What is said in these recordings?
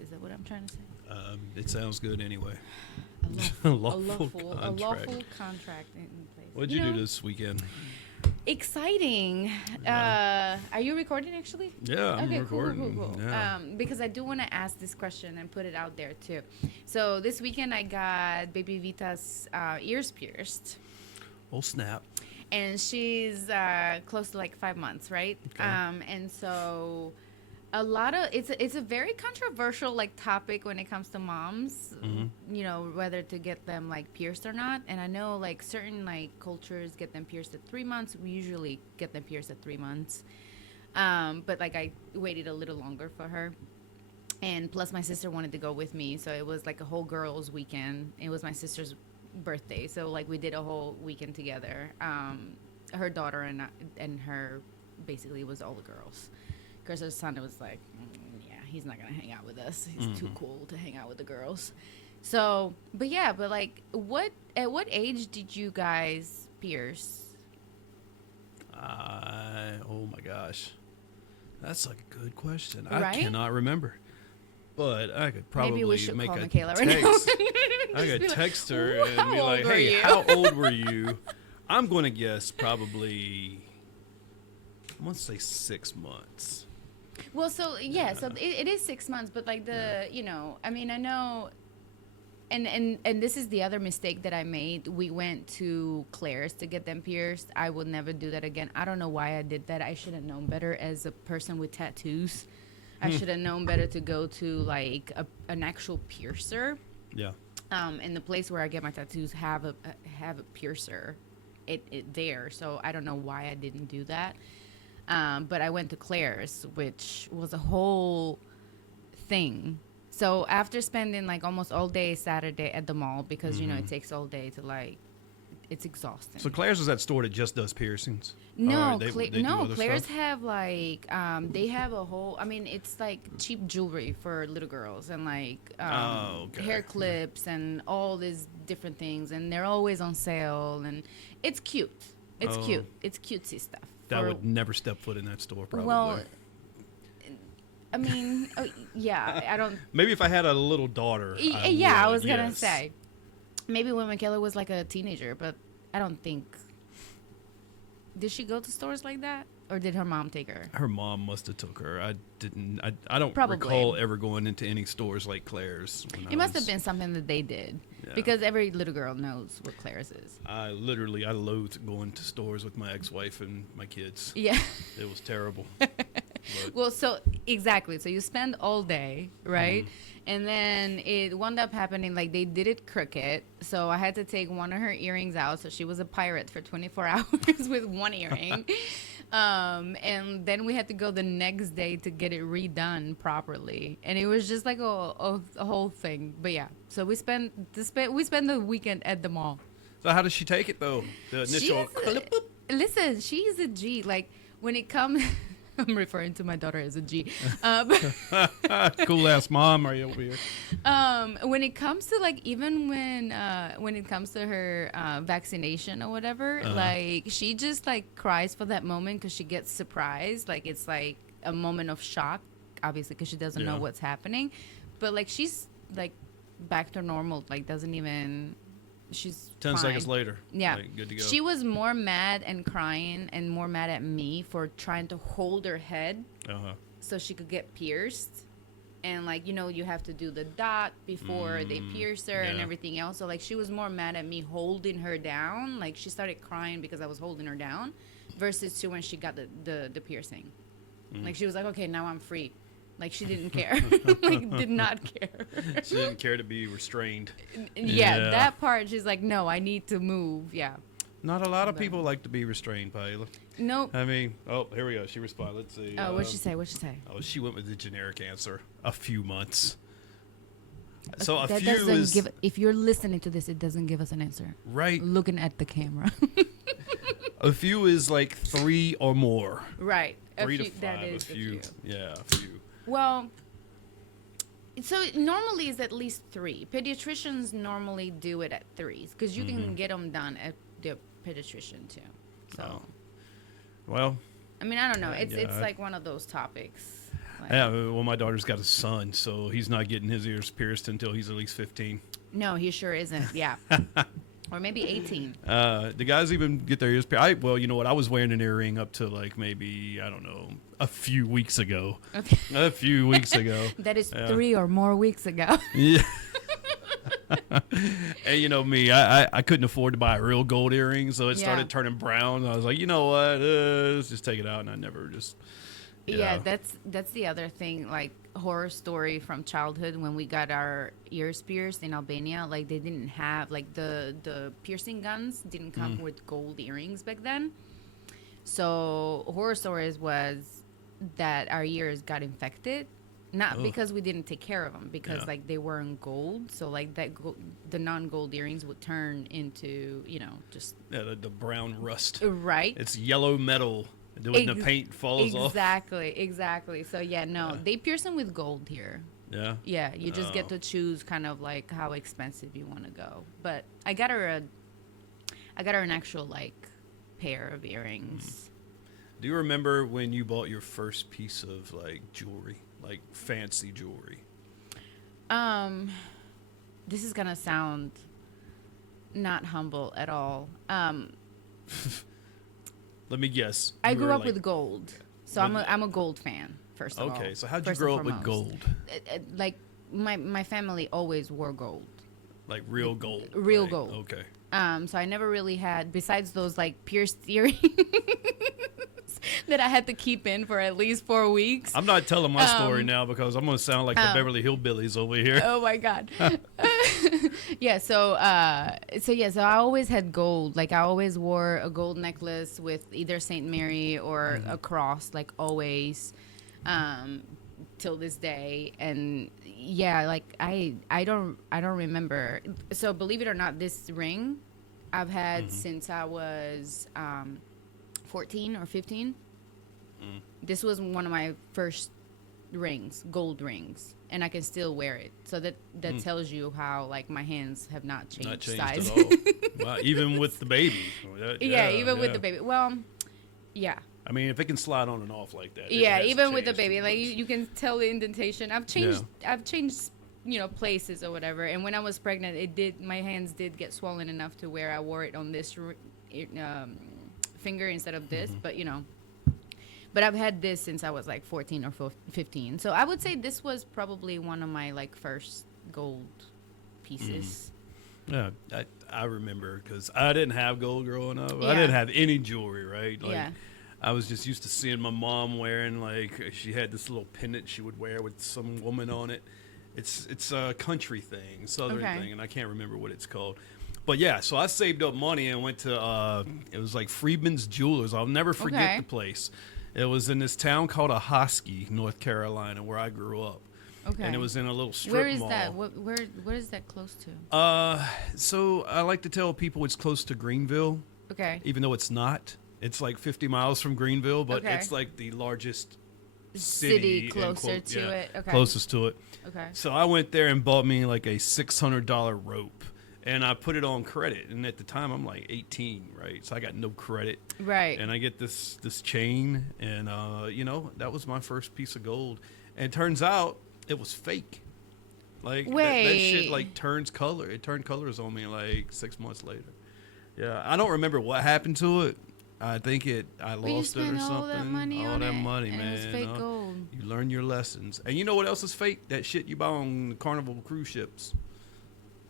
Is that what I'm trying to say? It sounds good anyway. A Lawful lawful contract. contract in place. What'd you do this weekend? Exciting. Yeah. Are you recording actually? Yeah, I'm Okay, recording. cool. Yeah. Because I do want to ask this question and put it out there too. So this weekend I got baby Vita's ears pierced, Oh snap! and she's close to like 5 months, right? Okay. And so a lot of it's a very controversial like topic when it comes to moms. You know, whether to get them like pierced or not. And I know like certain like cultures get them pierced at 3 months. We usually get them pierced at 3 months. But like I waited a little longer for her. And plus my sister wanted to go with me, so it was like a whole girls weekend. It was my sister's birthday, so like we did a whole weekend together. Her daughter and her basically was all the girls. Because her son was like, yeah, he's not gonna hang out with us. He's too cool to hang out with the girls. So, but like, at what age did you guys pierce? Oh my gosh, that's like a good question. Right? I cannot remember, but I could probably Maybe we should make call a Michaela right now. text. I Just be could like, text her and "How be like, old were "Hey, you?" how old were you?" I'm going to guess probably. I'm going to say 6 months. Well, so yeah, so it is 6 months, but like you know, I mean, I know, and this is the other mistake that I made. We went to Claire's to get them pierced. I will never do that again. I don't know why I did that. I should have known better as a person with tattoos. I should have known better to go to like an actual piercer. Yeah. And the place where I get my tattoos have a piercer, it there. So I don't know why I didn't do that. But I went to Claire's, which was a whole thing. So after spending like almost all day Saturday at the mall, because you know it takes all day to like, it's exhausting. So Claire's is that store that just does piercings? No, Or they do no, other Claire's stuff? have like they have a whole. I mean, it's like cheap jewelry for little girls and like Okay. hair clips and all these different things, and they're always on sale, and it's cute. It's Oh. cute. It's cutesy stuff. I for- would never step foot in that store, probably. Well, I mean, yeah, I don't. Maybe if I had a little daughter. I would, was gonna yes. say maybe when Michaela was like a teenager, but I don't think. Did she go to stores like that, or did her mom take her? Her mom must have took her. I didn't. I don't Probably. recall ever going into any stores like Claire's. It must have been something that they did, Yeah. because every little girl knows what Claire's is. I loathed going to stores with my ex-wife and my kids. Yeah. It was terrible. But, Well, so exactly. So you spend all day, right? Mm-hmm. And then it wound up happening like they did it crooked. So I had to take one of her earrings out. So she was a pirate for 24 hours with one earring. And then we had to go the next day to get it redone properly. And it was just like a whole thing. But yeah, so we spent the weekend at the mall. so how does she take it though? The initial clip. Listen, she's a G. Like when it comes, I'm referring to my daughter as a G. Cool ass mom, are you over here? When it comes to like even when it comes to her vaccination or whatever, like she just like cries for that moment because she gets surprised. Like it's like a moment of shock, obviously, because she doesn't know Yeah. what's happening. But like she's like back to normal. Like doesn't even. She's 10 fine. seconds later. Yeah. Like, good to go. She was more mad and crying and more mad at me for trying to hold her head Uh-huh. so she could get pierced. And like, you know, you have to do the dot before they pierce her and yeah. everything else. So like she was more mad at me holding her down. Like she started crying because I was holding her down versus to when she got the piercing. Like she was like, okay, now I'm free. Like she didn't care. Like did not care. She didn't care to be restrained. Yeah, Yeah. that part she's like, no, I need to move. Yeah. Not a lot of people like to be restrained, Paila. Nope. I mean, oh, here we go. She responded. Let's see. Oh, what'd she say? What'd she say? Oh, she went with the generic answer. A few months. So a That few doesn't is give. If you're listening to this, it doesn't give us an answer. right. Looking at the camera. A few is like 3 or more. Right. 3 to 5. That is A few. Yeah, a few. Well, So normally it's at least 3. Pediatricians normally do it at 3 because you can get them done at the pediatrician too. So, Oh. Well, I mean, I don't know. It's yeah, like one of those topics. Like, yeah. Well, my daughter's got a son, so he's not getting his ears pierced until he's at least 15. no, he sure isn't. Yeah, or maybe 18. The guys even get their ears pierced. Well, you know what? I was wearing an earring up to like maybe, I don't know, a few weeks ago. Okay, A few weeks ago. that is Yeah. 3 or more weeks ago. Yeah. And you know me, I couldn't afford to buy a real gold earring, so it Yeah. started turning brown. I was like, you know what? Let's just take it out, and I never just. Yeah, that's the other thing, like horror story from childhood when we got our ears pierced in Albania. Like they didn't have like the piercing guns didn't come with gold earrings back then. So horror stories was that our ears got infected, not Ugh. because we didn't take care of them, because Yeah. like they weren't gold. So like the non-gold earrings would turn into just The brown rust. right. It's yellow metal when the Ex- paint falls off. Exactly. So yeah, no, they pierce them with gold here. Yeah. Yeah, you just get Oh. to choose kind of like how expensive you want to go. But I got her an actual like pair of earrings. Do you remember when you bought your first piece of like jewelry, like fancy jewelry? This is gonna sound not humble at all. Let me guess. I You grew were, up like- with gold, so I'm a gold fan. First of all. Okay, so how'd you First grow and up with foremost. gold? Like my family always wore gold. Like real gold. Real right? gold. Okay. So I never really had, besides those like pierced earrings that I had to keep in for at least 4 weeks. I'm not telling my story now because I'm going to sound like the Beverly Hillbillies over here. Oh my god. Yeah, so I always had gold. Like I always wore a gold necklace with either Saint Mary or a cross, like always, till this day. And yeah, like I don't remember. So believe it or not, this ring I've had since I was 14 or 15. This was one of my first rings, gold rings, and I can still wear it. So that tells you how like my hands have not changed, Not changed size. at all. Wow, even with the baby. Yeah, even with the baby. Well, yeah. I mean, if it can slide on and off like that. it Yeah, hasn't even with the changed too baby, like much. you can tell the indentation. I've changed places or whatever. And when I was pregnant, my hands did get swollen enough to where I wore it on this finger instead of this. But I've had this since I was like 14 or 15. So I would say this was probably one of my like first gold pieces. Yeah, I remember because I didn't have gold growing up. I Yeah. didn't have any jewelry, right? Like, Yeah. I was just used to seeing my mom wearing, like, she had this little pendant she would wear with some woman on it. It's a country thing, southern Okay. thing, and I can't remember what it's called. But yeah, so I saved up money and went to, it was like Friedman's Jewelers. I'll never forget Okay. the place. It was in this town called Ahoskie, North Carolina, where I grew up. Okay. And it was in a little strip Where is mall. that? Where is that close to? So I like to tell people it's close to Greenville, Okay. even though it's not. It's like 50 miles from Greenville, but Okay. it's like the largest City in closer quote- to yeah, it. Okay. closest to it. Okay. So I went there and bought me like a $600 rope, and I put it on credit. And at the time, I'm like 18, right? So I got no credit, Right. and I get this chain, and that was my first piece of gold. And it turns out it was fake. Like that shit Wait. like turns color. It turned colors on me like 6 months later. Yeah, I don't remember what happened to it. I think I But you lost it or spent something. all that money all on that it, money, and man. it was fake gold. You learn your lessons. And you know what else is fake? That shit you buy on Carnival cruise ships.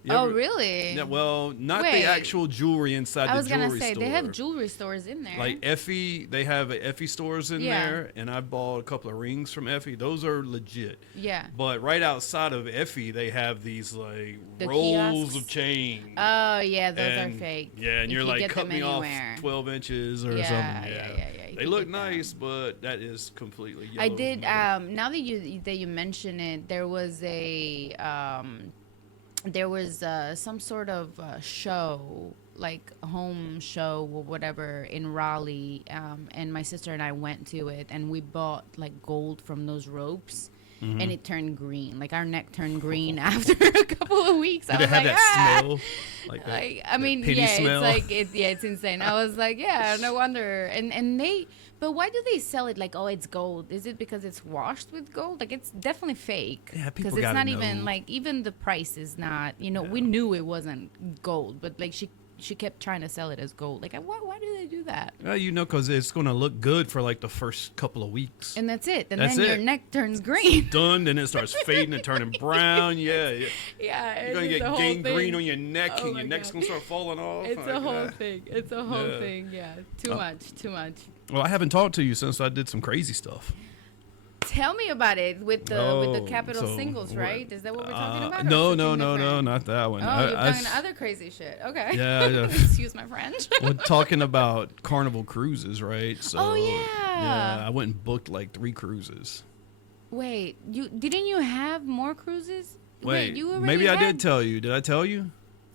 You Oh, ever- really? Yeah, well, not Wait. the actual jewelry inside I the was jewelry gonna say store. they have jewelry stores in there. Like Effie, they have Effie stores in Yeah. there, and I bought a couple of rings from Effie. Those are legit. Yeah. But right outside of Effie, they have these like The rolls kiosks? of chain. Oh yeah, those And- are fake. Yeah, and If you're you like, get cut them me anywhere. off 12 inches or Yeah, something. yeah. You They can look get them. nice, but that is completely yellow. I did. metal. Now that you mention it, there was some sort of show, like a home show or whatever in Raleigh, and my sister and I went to it, and we bought like gold from those ropes, Mm-hmm. and it turned green. Like our neck turned green after a couple of weeks. Did I was it have like, that smell? Like that, I that mean, penny yeah, smell? it's insane. I was like, yeah, no wonder. And but why do they sell it like, oh, it's gold? Is it because it's washed with gold? Like, it's definitely fake. Yeah, people because it's gotta not know. even like, even the price is not. We knew it wasn't gold, but like she kept trying to sell it as gold. Like, why do they do that? Because it's going to look good for like the first couple of weeks. And that's it. And That's then it. your neck turns green. Done, then it starts fading and turning brown. Yeah, Yeah, you're gonna it's get a whole gangrene thing. on your neck, Oh and my your neck's God. gonna start falling off. It's Like, a whole thing. It's a whole Yeah. thing. Yeah, too much. Well, I haven't talked to you since I did some crazy stuff. Tell me about it with the capital so singles, what- right? Is that what we're talking about? or No, something different? not that one. Oh, you're talking other crazy shit. Okay. Yeah, Excuse my French. we're talking about Carnival cruises, right? So, Oh, yeah. I went and booked like 3 cruises. Wait, didn't you have more cruises? Wait, you already maybe I had, did tell you. Did I tell you?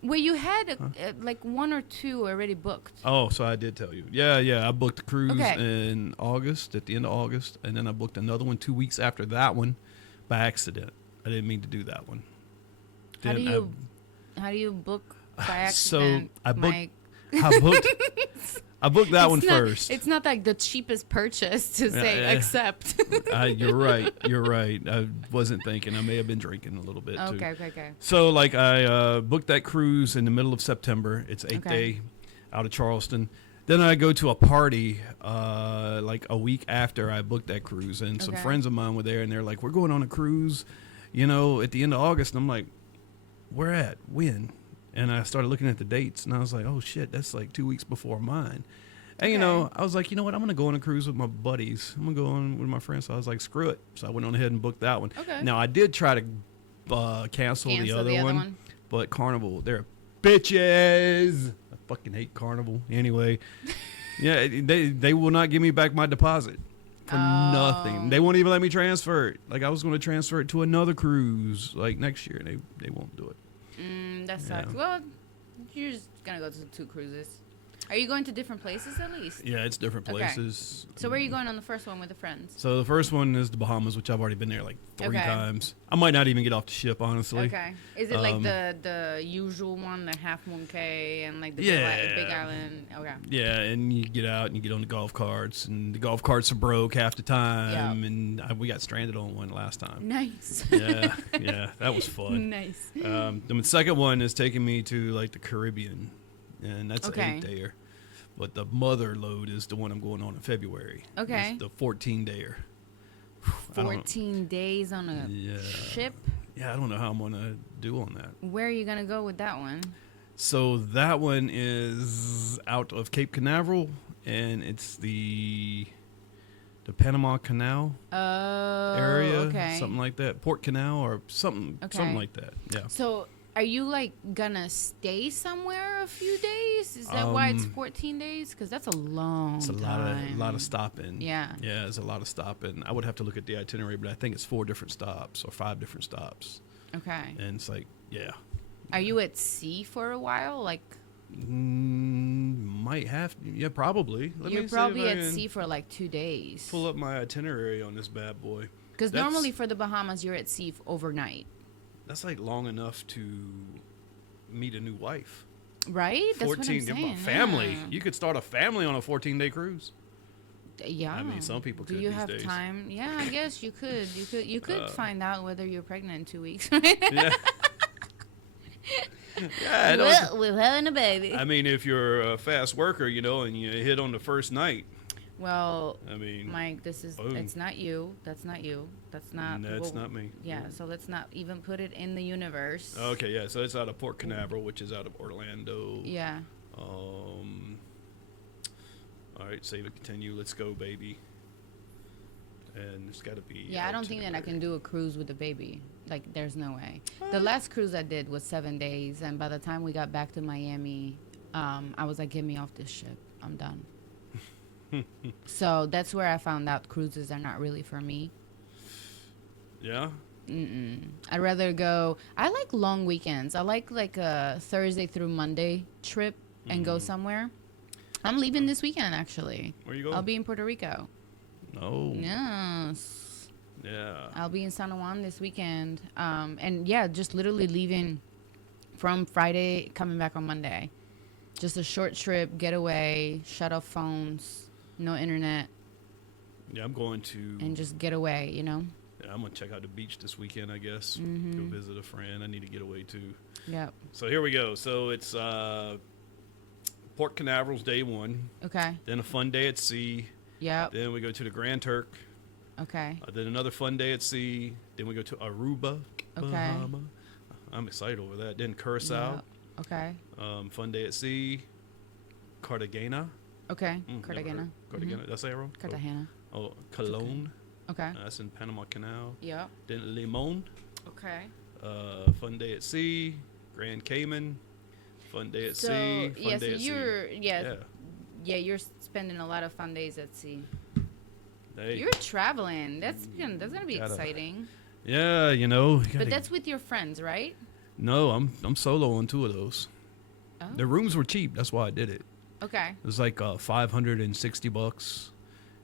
Well, you had like 1 or 2 already booked. Oh, so I did tell you. Yeah. I booked a cruise Okay. in August, at the end of August, and then I booked another one 2 weeks after that one by accident. I didn't mean to do that one. How do Then how do you book by So, accident? I booked- Mike? I booked that one It's not- first. It's not like the cheapest purchase to say yeah. accept. You're right. You're right. I wasn't thinking. I may have been drinking a little bit too. Okay. So, like, I booked that cruise in the middle of September. It's 8th Okay. day out of Charleston. Then I go to a party like a week after I booked that cruise, and some Okay. friends of mine were there, and they're like, "We're going on a cruise, at the end of August." And I'm like, "Where at? When?" And I started looking at the dates, and I was like, "Oh shit, that's like 2 weeks before mine." And Okay. I was like, you know what? I'm gonna go on a cruise with my buddies. I'm gonna go on with my friends. So I was like, screw it. So I went on ahead and booked that one. Okay. Now I did try to cancel the other one, but Carnival, they're bitches. I fucking hate Carnival. Anyway, yeah, they will not give me back my deposit for nothing. They won't even let me transfer it. Like I was going to transfer it to another cruise like next year, and they won't do it. That sucks. Yeah. Well, you're just gonna go to 2 cruises. Are you going to different places at least? Yeah, it's different Okay. places. So where are you going on the first one with the friends? So the first one is the Bahamas, which I've already been there like 3 Okay. times. I might not even get off the ship, honestly. Okay. Is it like the usual one, the Half Moon Cay and like the Yeah. Big Island? Okay. Yeah, and you get out and you get on the golf carts, and the golf carts are broke half the time, Yeah. and we got stranded on one last time. Nice. Yeah, that was fun. Nice. The second one is taking me to like the Caribbean, and that's Okay. an 8-dayer. But the mother load is the one I'm going on in February. Okay. It's the 14-dayer. 14 days on a Yeah. ship. Yeah, I don't know how I'm gonna do on that. Where are you gonna go with that one? So that one is out of Cape Canaveral, and it's the Panama Canal Oh, area, okay. something like that, Port Canal or something Okay. like that. Yeah. So, are you like gonna stay somewhere a few days? Is that why it's 14 days? Because that's a long It's a time. lot of stopping. Yeah. Yeah, it's a lot of stopping. I would have to look at the itinerary, but I think it's 4 different stops or 5 different stops, Okay. and it's like, yeah. Are you at sea for a while? Like Might have, yeah, probably. Let me you're see if probably I at can sea for like 2 days. Pull up my itinerary on this bad boy. Because That's- normally for the Bahamas, you're at sea overnight, That's like long enough to meet a new wife. right? That's what I'm 14, saying. family. Yeah. You could start a family on a 14-day cruise. Yeah. I mean, some people Do could you these have days. time? Yeah, I guess you could. You could find out whether you're pregnant in 2 weeks. Yeah. Yeah, I don't- Well, we're having a baby. I mean, if you're a fast worker, and you hit on the first night, Well, I mean, Mike, this is boom. it's not you. That's not you. That's not. that's well, not me. Yeah, so let's not even put it in the universe. Okay, yeah, so it's out of Port Canaveral, which is out of Orlando. Yeah. All right, save and continue. Let's go, baby. And it's got to be. Yeah, I don't think that I itinerary. can do a cruise with a baby. Like, there's no way. The last cruise I did was 7 days, and by the time we got back to Miami, I was like, get me off this ship. I'm done. So that's where I found out cruises are not really for me. Yeah. I'd rather go. I like long weekends. I like a Thursday through Monday trip and go somewhere. I'm leaving this weekend, actually. Where you going? I'll be in Puerto Rico. No. Yes. Yeah. I'll be in San Juan this weekend. And yeah, just literally leaving from Friday, coming back on Monday. Just a short trip, getaway, shut off phones, no internet. Yeah, I'm going to. And just get away, you know? Yeah, I'm going to check out the beach this weekend, I guess. Mm-hmm. Go visit a friend. I need to get away, too. Yep. So here we go. So it's Port Canaveral's day one. Okay. Then a fun day at sea. Yep. Then we go to the Grand Turk. Okay. Then another fun day at sea. Then we go to Aruba, Okay. Bahama. I'm excited over that. Then Curacao. Yep. Okay. Fun day at sea. Cartagena. Okay. Never Cartagena. heard. Cartagena. Did I say it wrong? Cartagena. Oh, Cologne. Okay. That's in Panama Canal. Yep. Then Limon. Okay. Fun day at sea. Grand Cayman. Fun day at sea. Fun day at sea. Yeah, you're spending a lot of fun days at sea. Hey. You're traveling. That's gonna be exciting. Yeah, you know. But that's with your friends, right? No, I'm solo on 2 of those. Oh. The rooms were cheap. That's why I did it. Okay. It was like $560.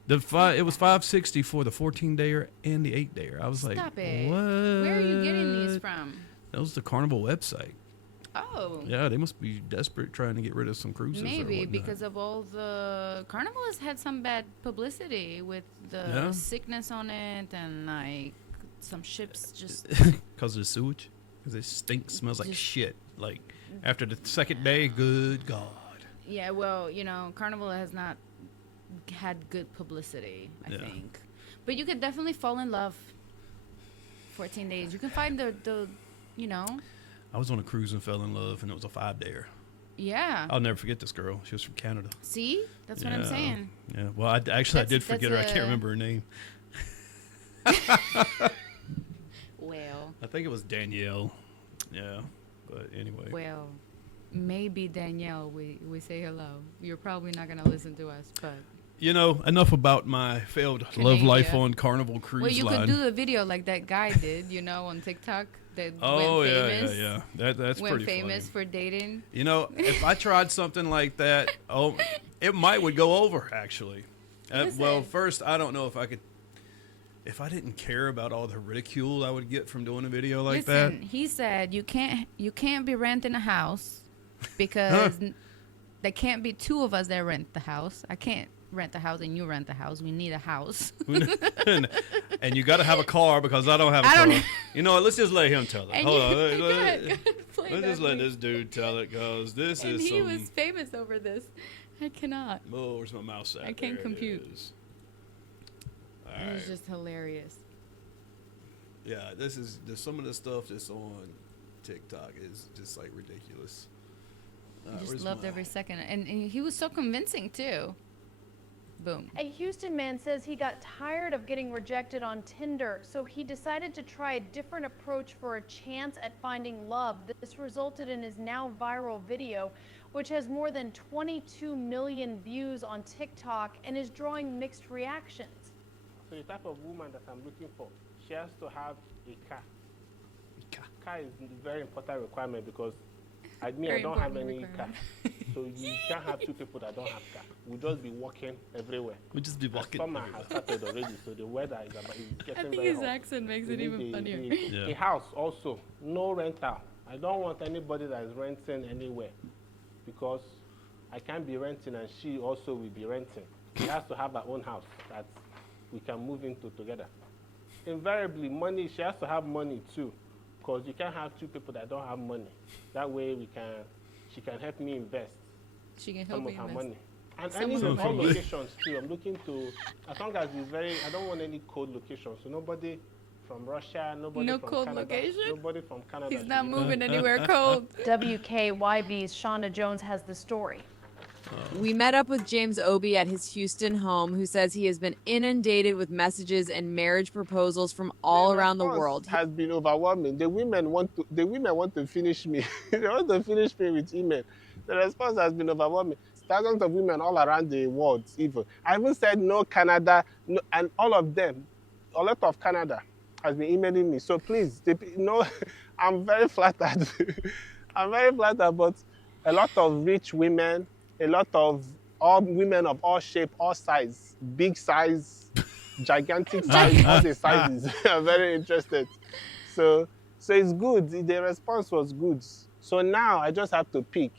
It was $560 for the 14-dayer and the 8-dayer. I was Stop like, it. what? Where are you getting these from? That was the Carnival website. Oh. Yeah, they must be desperate trying to get rid of some cruises. Maybe because of all the Carnival has had some bad publicity with the sickness on it and like some ships just because of the sewage. Because it smells like shit. Like after the second day, good God. Yeah, well, you know, Carnival has not had good publicity, I think. But you could definitely fall in love. 14 days. You can find the you know. I was on a cruise and fell in love, and it was a 5-dayer. Yeah. I'll never forget this girl. She was from Canada. See? That's what I'm saying. Yeah. Well, I did forget her. I can't remember her name. Well. I think it was Danielle. Yeah. But anyway. Well, maybe Danielle, we say hello. You're probably not going to listen to us, but. You know, enough about my failed love life on Carnival Cruise Line. Well, you could do the video like that guy did, you know, on TikTok. That went famous. Yeah. That's went pretty famous funny. for dating. You know, if I tried something like that, it would go over, actually. Well, first, I don't know if I could. If I didn't care about all the ridicule I would get from doing a video like that. He said you can't be renting a house because there can't be 2 of us that rent the house. I can't rent the house and you rent the house. We need a house. And you got to have a car because I don't have a car. You know what? Let's just let him tell it. Hold on. Let's just let this dude tell it because this is he was famous over this. I cannot. Oh, where's my mouse at? I can't compute. All right. It was just hilarious. Yeah, there's some of the stuff that's on TikTok is just like ridiculous. I just loved every second. And he was so convincing too. Boom. A Houston man says he got tired of getting rejected on Tinder, so he decided to try a different approach for a chance at finding love. This resulted in his now viral video, which has more than 22 million views on TikTok and is drawing mixed reactions. So the type of woman that I'm looking for, she has to have a car. Car is a very important requirement because I don't have any car. So you can't have 2 people that don't have car. We'll just be walking everywhere. We'll just be walking. Summer has started already, so the weather is getting I think very his hot. accent makes it even funnier. A house also, no rental. I don't want anybody that is renting anywhere because I can't be renting and she also will be renting. She has to have her own house that we can move into together. Invariably, money, she has to have money too, because you can't have 2 people that don't have money. That way she can help me invest. She can help me invest. Money. And I need all locations too. I'm looking to, as long as it's I don't want any cold locations. So nobody from Russia, nobody from cold Canada. Location? Nobody from Canada. He's not moving anywhere cold. WKYB's Shonda Jones has the story. We met up with James Obie at his Houston home, who says he has been inundated with messages and marriage proposals from all around the world. Has been overwhelming. The women want to finish me. They want to finish me with email. The response has been overwhelming. Thousands of women all around the world, even. I even said no Canada, no, and all of them, a lot of Canada has been emailing me. So please, I'm very flattered. I'm very flattered, but a lot of rich women, a lot of all women of all shape, all size, big size, gigantic size, all the sizes. I'm very interested. So it's good. The response was good. So now I just have to pick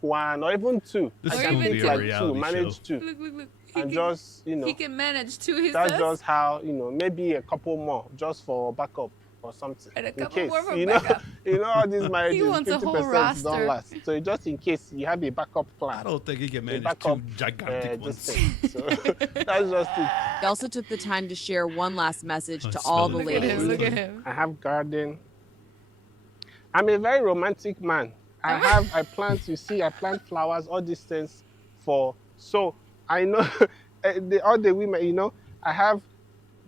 one or even two. This I is can gonna pick be a like reality two, manage show. two. Look. And just, He can manage two, he that's says. just how, maybe a couple more just for backup or something. And a in couple case, more for backup. All these marriages, wants a whole 50% roster. don't last. So just in case you have a backup plan. I don't think he can a manage backup, two gigantic this ones. thing. So that's just it. He also took the time to share one last message I to smell all it. the Look at ladies. him, look at him. I have garden. I'm a very romantic man. I plant flowers, all these things so I know all the women, I have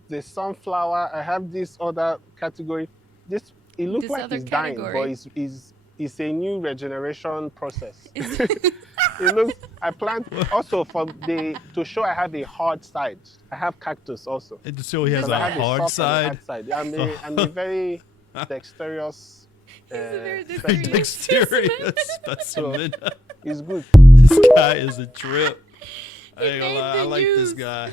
the sunflower, I have this other category. It looks This like other it's dying, category. but it's a new regeneration process. It looks, I plant also to show I have a hard side. I have cactus also. And so he has So I a have hard soft and a side. hard side. I'm a very dexterous. He's a very specimen. Dexterous specimen. It's good. This guy is a trip. I ain't gonna made lie. I the like this news. guy.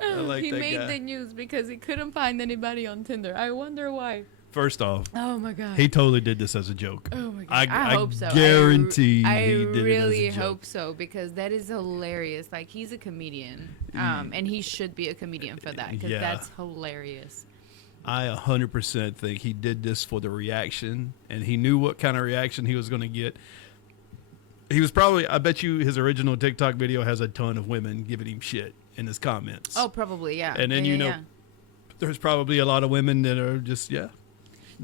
I like he that made guy. the news because he couldn't find anybody on Tinder. I wonder why. First off, Oh my god. he totally did this as a joke. Oh my god. I hope so. guarantee I he did really it as a joke. hope so because that is hilarious. Like he's a comedian, and he should be a comedian for that because Yeah. that's hilarious. I 100% think he did this for the reaction, and he knew what kind of reaction he was going to get. He was probably, I bet you his original TikTok video has a ton of women giving him shit in his comments. Oh, probably yeah. And then Yeah. there's probably a lot of women that are just, Do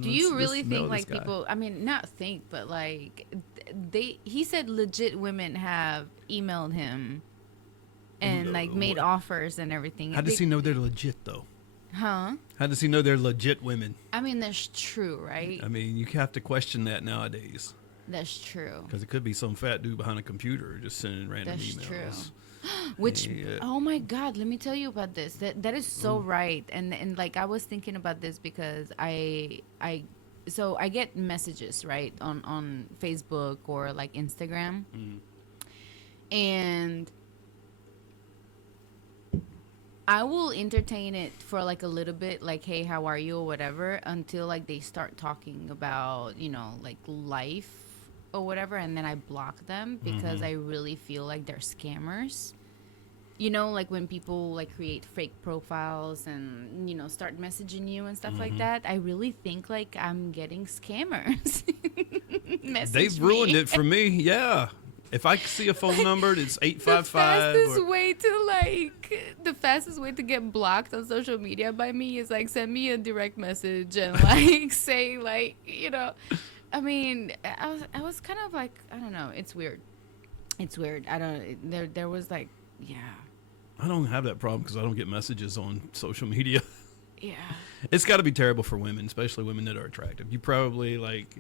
you let's really know think this like guy. people? I mean, not think, but like he said legit women have emailed him and like made what? offers and everything. How does he know they're legit, though? Huh? How does he know they're legit women? I mean, that's true, right? I mean, you have to question that nowadays. That's true. Because it could be some fat dude behind a computer just sending random That's emails. true. Which Yeah. oh my god, let me tell you about this. That is so right. And like I was thinking about this because I get messages, right, on Facebook or like Instagram. And I will entertain it for like a little bit, like, hey, how are you or whatever, until like they start talking about, like life or whatever, and then I block them because I really feel like they're scammers. Like when people like create fake profiles and, start messaging you and stuff like that, I really think like I'm getting scammers. They've ruined it for me. Yeah. If I see a phone number, it's 855. The fastest way to get blocked on social media by me is like send me a direct message and like say like, I mean, I was kind of like, I don't know. It's weird. There was like, yeah. I don't have that problem because I don't get messages on social media. Yeah. It's got to be terrible for women, especially women that are attractive. You probably like,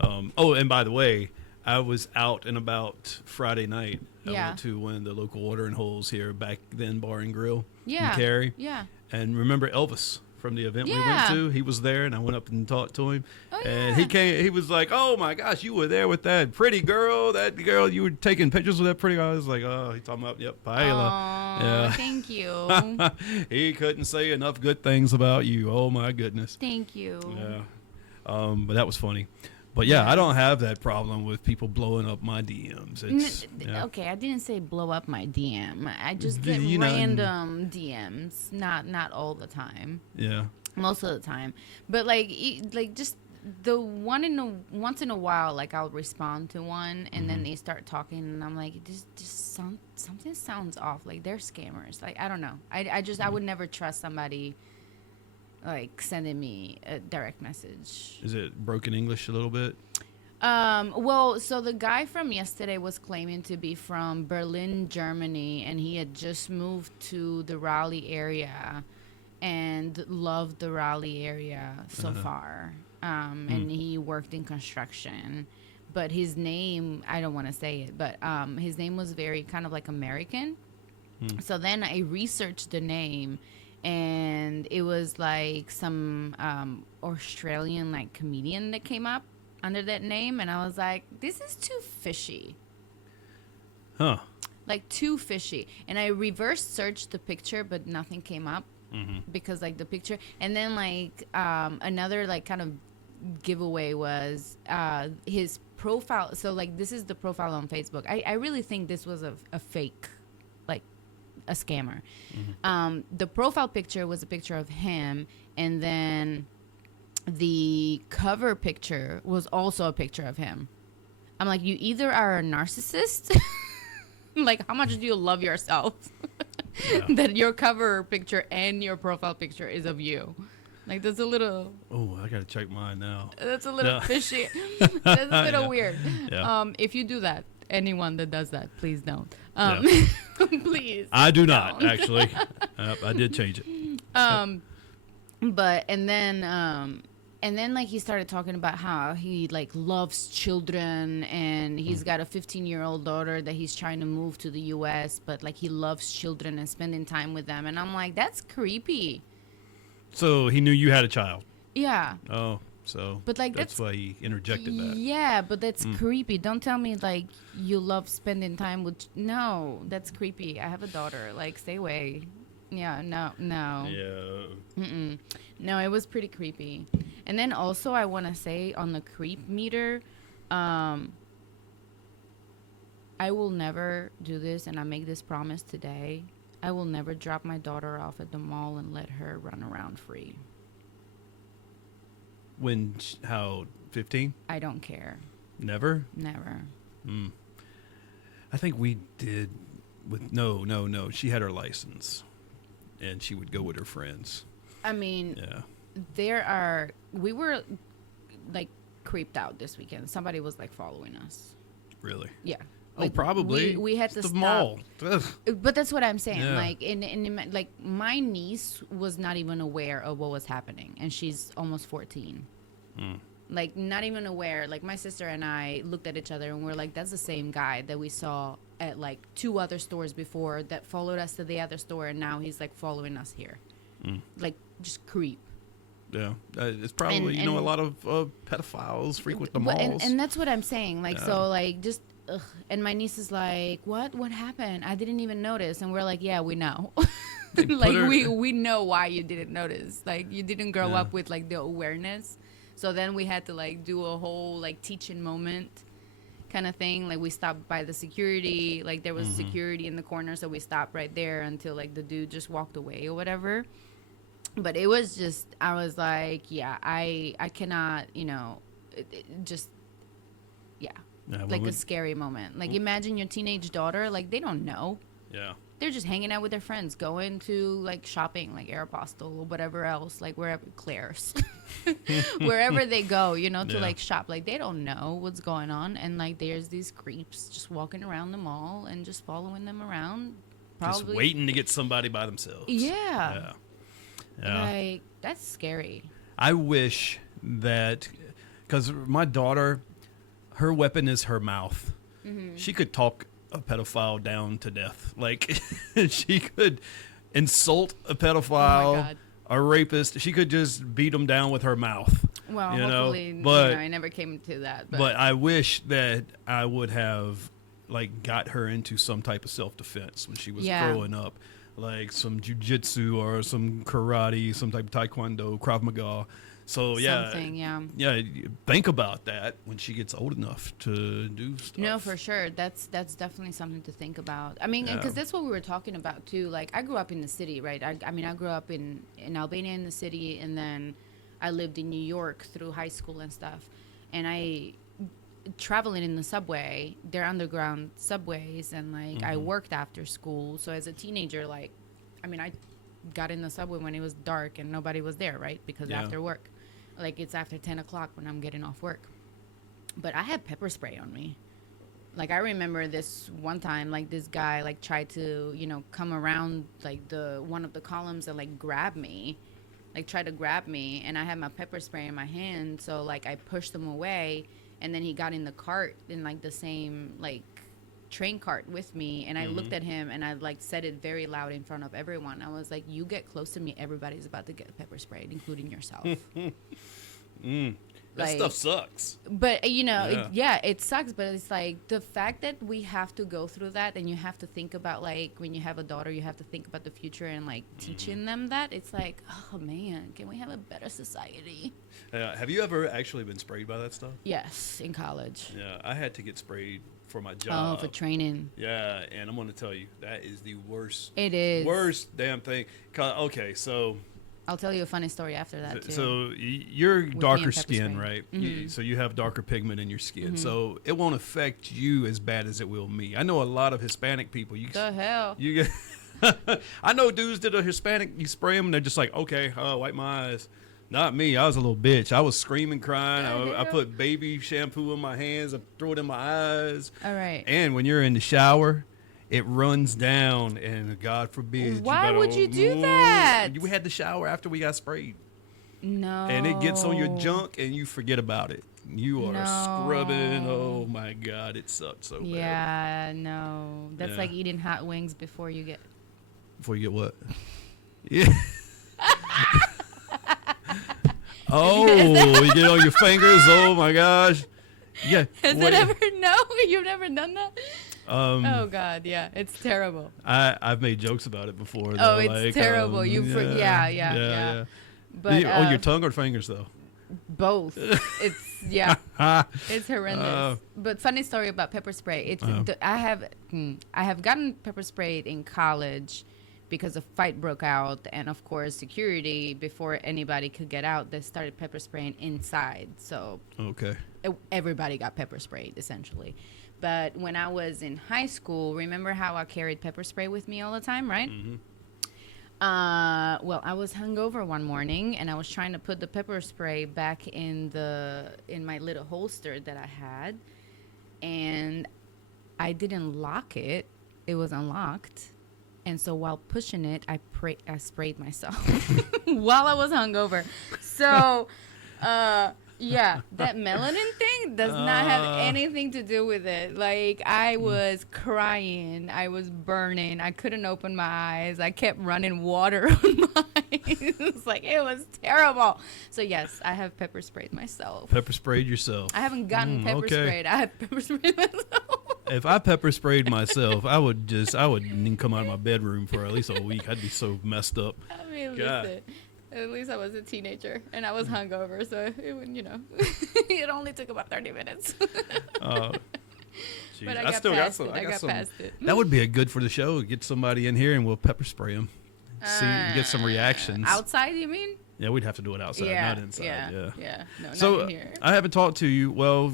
and by the way, I was out and about Friday night. I Yeah. went to one of the local watering holes here back then, Bar and Grill Yeah. in Cary. Yeah. And remember Elvis from the event we went Yeah. to? He was there, and I went up and talked to him. Oh, And yeah. he was like, "Oh my gosh, you were there with that pretty girl. That girl, you were taking pictures with that pretty girl." I was like, "Oh," he's talking about, "Yep, Paella." Aw, Yeah. Thank you. He couldn't say enough good things about you. Oh my goodness. Thank you. Yeah. But that was funny. But yeah, I don't have that problem with people blowing up my DMs. It's yeah. Okay, I didn't say blow up my DM. I just D- get you know, random DMs, not all the time, Yeah. most of the time. But like just the once in a while, like I'll respond to one, and then they start talking, and I'm like, something sounds off. Like they're scammers. Like I don't know. I would never trust somebody like sending me a direct message. Is it broken English a little bit? Well, so the guy from yesterday was claiming to be from Berlin, Germany, and he had just moved to the Raleigh area and loved the Raleigh area so far. And he worked in construction. But his name, I don't want to say it, but his name was very kind of like American. So then I researched the name, and it was like some Australian like comedian that came up under that name, and I was like, this is too fishy. Huh. like too fishy. And I reverse searched the picture, but nothing came up because like the picture. And then like another like kind of giveaway was his profile. So like this is the profile on Facebook. I really think this was a fake, like a scammer. The profile picture was a picture of him, and then the cover picture was also a picture of him. I'm like, you either are a narcissist, like how much do you love yourself that your cover picture and your profile picture is of you. Like that's a little. Oh, I gotta check mine now. That's a little fishy. That's a little weird. Yeah. If you do that, anyone that does that, please don't. Please. I do not don't. actually. I did change it. But and then like he started talking about how he like loves children, and he's got a 15-year-old daughter that he's trying to move to the US, but like he loves children and spending time with them. And I'm like, that's creepy. So he knew you had a child. Yeah. Oh, so But like that's why he interjected that. Yeah, but that's creepy. Don't tell me like you love spending time with. No, that's creepy. I have a daughter. Like, stay away. Yeah, no. Yeah. No, it was pretty creepy. And then also, I want to say on the creep meter, I will never do this, and I make this promise today. I will never drop my daughter off at the mall and let her run around free. How 15? I don't care. Never? Never. I think we did with no. She had her license, and she would go with her friends. I mean, Yeah. we were like creeped out this weekend. Somebody was like following us. Really? Yeah. Oh, Like, probably. we had to It's the stop. mall. Ugh. But that's what I'm saying. Yeah. Like, like my niece was not even aware of what was happening, and she's almost 14. Like, not even aware. Like, my sister and I looked at each other, and we're like, that's the same guy that we saw at like 2 other stores before that followed us to the other store, and now he's like following us here. Like, just creep. Yeah. It's probably, And- a lot of pedophiles frequent the Well, malls. and that's what I'm saying. Like, Yeah. so, like, just, ugh. And my niece is like, what happened? I didn't even notice. And we're like, yeah, we know. They put Like, her- we know why you didn't notice. Like, you didn't grow Yeah. up with, like, the awareness. So then we had to, like, do a whole, like, teaching moment kind of thing. Like, we stopped by the security. Like, there was security in the corner, so we stopped right there until, like, the dude just walked away or whatever. But it was just, I was like, yeah, I cannot, just, yeah. Yeah, well, Like we- a scary moment. Like, imagine your teenage daughter, like, they don't know. yeah. They're just hanging out with their friends, going to, like, shopping, like Aeropostale or whatever else, like, wherever, Claire's. Wherever they go, to, Yeah. like, shop. Like, they don't know what's going on. And, like, there's these creeps just walking around the mall and just following them around. Just waiting to get somebody by themselves. Yeah. Yeah. Like, that's scary. I wish that, because my daughter, her weapon is her mouth. She could talk a pedophile down to death. Like, she could insult a pedophile, God. a rapist. She could just beat them down with her mouth. Well, you know, hopefully, but I never came to that. but I wish that I would have like got her into some type of self-defense when she was Yeah. growing up, like some jiu-jitsu or some karate, some type of taekwondo, Krav Maga. So yeah, Something, yeah. yeah. Think about that when she gets old enough to do stuff. No, for sure. That's definitely something to think about. I mean, Yeah. because that's what we were talking about too. Like, I grew up in the city, right? I mean, I grew up in Albania in the city, and then I lived in New York through high school and stuff. And I traveling in the subway, they're underground subways, and like I worked after school. So as a teenager, like, I mean, I got in the subway when it was dark and nobody was there, right? Because Yeah. after work, like it's after 10 o'clock when I'm getting off work. But I had pepper spray on me. Like, I remember this one time, like, this guy, like, tried to, come around, like, one of the columns and, like, grab me. Like, try to grab me. And I had my pepper spray in my hand. So, like, I pushed him away. And then he got in the cart, in, like, the same, like, train cart with me. And I looked at him, and I, like, said it very loud in front of everyone. I was like, you get close to me, everybody's about to get pepper sprayed, including yourself. That Like, stuff sucks. but Yeah. it sucks, but it's like the fact that we have to go through that, and you have to think about, like, when you have a daughter, you have to think about the future and like teaching them that. It's like, oh man, can we have a better society? Have you ever actually been sprayed by that stuff? Yes, in college. Yeah, I had to get sprayed for my job. Oh, for training. Yeah, and I'm going to tell you, that is the worst. It is. Worst damn thing. Okay, so I'll tell you a funny story after that too. So you're me darker and pepper skin, spray. right? So you have darker pigment in your skin, so it won't affect you as bad as it will me. I know a lot of Hispanic people. The hell? You get. I know dudes that are Hispanic. You spray them, and they're just like, okay, wipe my eyes. Not me. I was a little bitch. I was screaming, crying. I put baby shampoo in my hands. I threw it in my eyes. All right. And when you're in the shower, it runs down, and God forbid. Why would you do that? We had the shower after we got sprayed. No. And it gets on your junk, and you forget about it. You are No. scrubbing. Oh my God, it sucked so bad. Yeah, no. That's Yeah. like eating hot wings before you get. Before you get what? Yeah. Oh, you get on your fingers. Oh my gosh. Yeah. Has wait. it ever? No, you've never done that. Um, Oh God, yeah, it's terrible. I've made jokes about it before. Oh, Though, it's like, terrible. Yeah. But on your tongue or fingers though? both. It's it's horrendous. But funny story about pepper spray. It's I have gotten pepper sprayed in college because a fight broke out, and of course security, before anybody could get out, they started pepper spraying inside. So Okay. everybody got pepper sprayed essentially. But when I was in high school, remember how I carried pepper spray with me all the time, right? Mm-hmm. Well, I was hungover one morning, and I was trying to put the pepper spray back in my little holster that I had, and I didn't lock it. It was unlocked, and so while pushing it, I sprayed myself while I was hungover. So, yeah, that melanin thing does not have anything to do with it. Like, I was crying. I was burning. I couldn't open my eyes. I kept running water on my eyes. It was terrible. So, yes, I have pepper sprayed myself. Pepper sprayed yourself. I haven't gotten pepper okay. sprayed. I have pepper sprayed myself. If I pepper sprayed myself, I wouldn't even come out of my bedroom for at least a week. I'd be so messed up. I mean, God. listen. At least I was a teenager, and I was hungover, so it would, it only took about 30 minutes. Jeez. But I got past it. I got past it. That would be a good for the show. Get somebody in here and we'll pepper spray them. See, get some reactions. Outside, you mean? Yeah, we'd have to do it outside, not inside. Yeah. No, So not in here. I haven't talked to you. Well,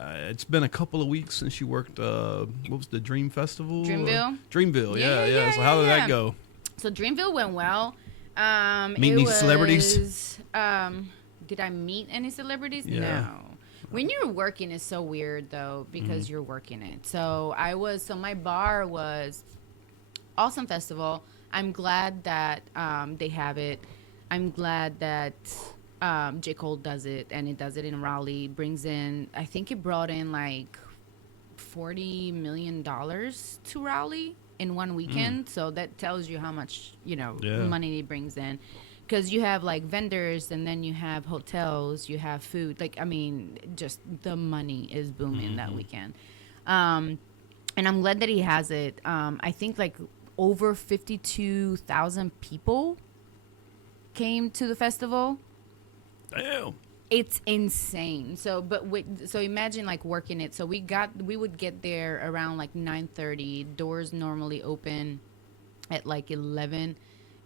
it's been a couple of weeks since you worked. What was the Dream Festival? Dreamville? Dreamville. Yeah, Yeah. yeah, So how did yeah. that go? So Dreamville went well. Meet any celebrities? Did I meet any celebrities? Yeah. No. When you're working, it's so weird though, because you're working it. So my bar was Awesome Festival. I'm glad that they have it. I'm glad that J. Cole does it, and it does it in Raleigh. I think it brought in like $40 million to Raleigh in one weekend. So that tells you how much, money it brings in. Because you have like vendors, and then you have hotels, you have food. Just the money is booming that weekend. And I'm glad that he has it. I think like over 52,000 people came to the festival. Damn. It's insane. So imagine like working it. So we would get there around like 9:30. Doors normally open at like 11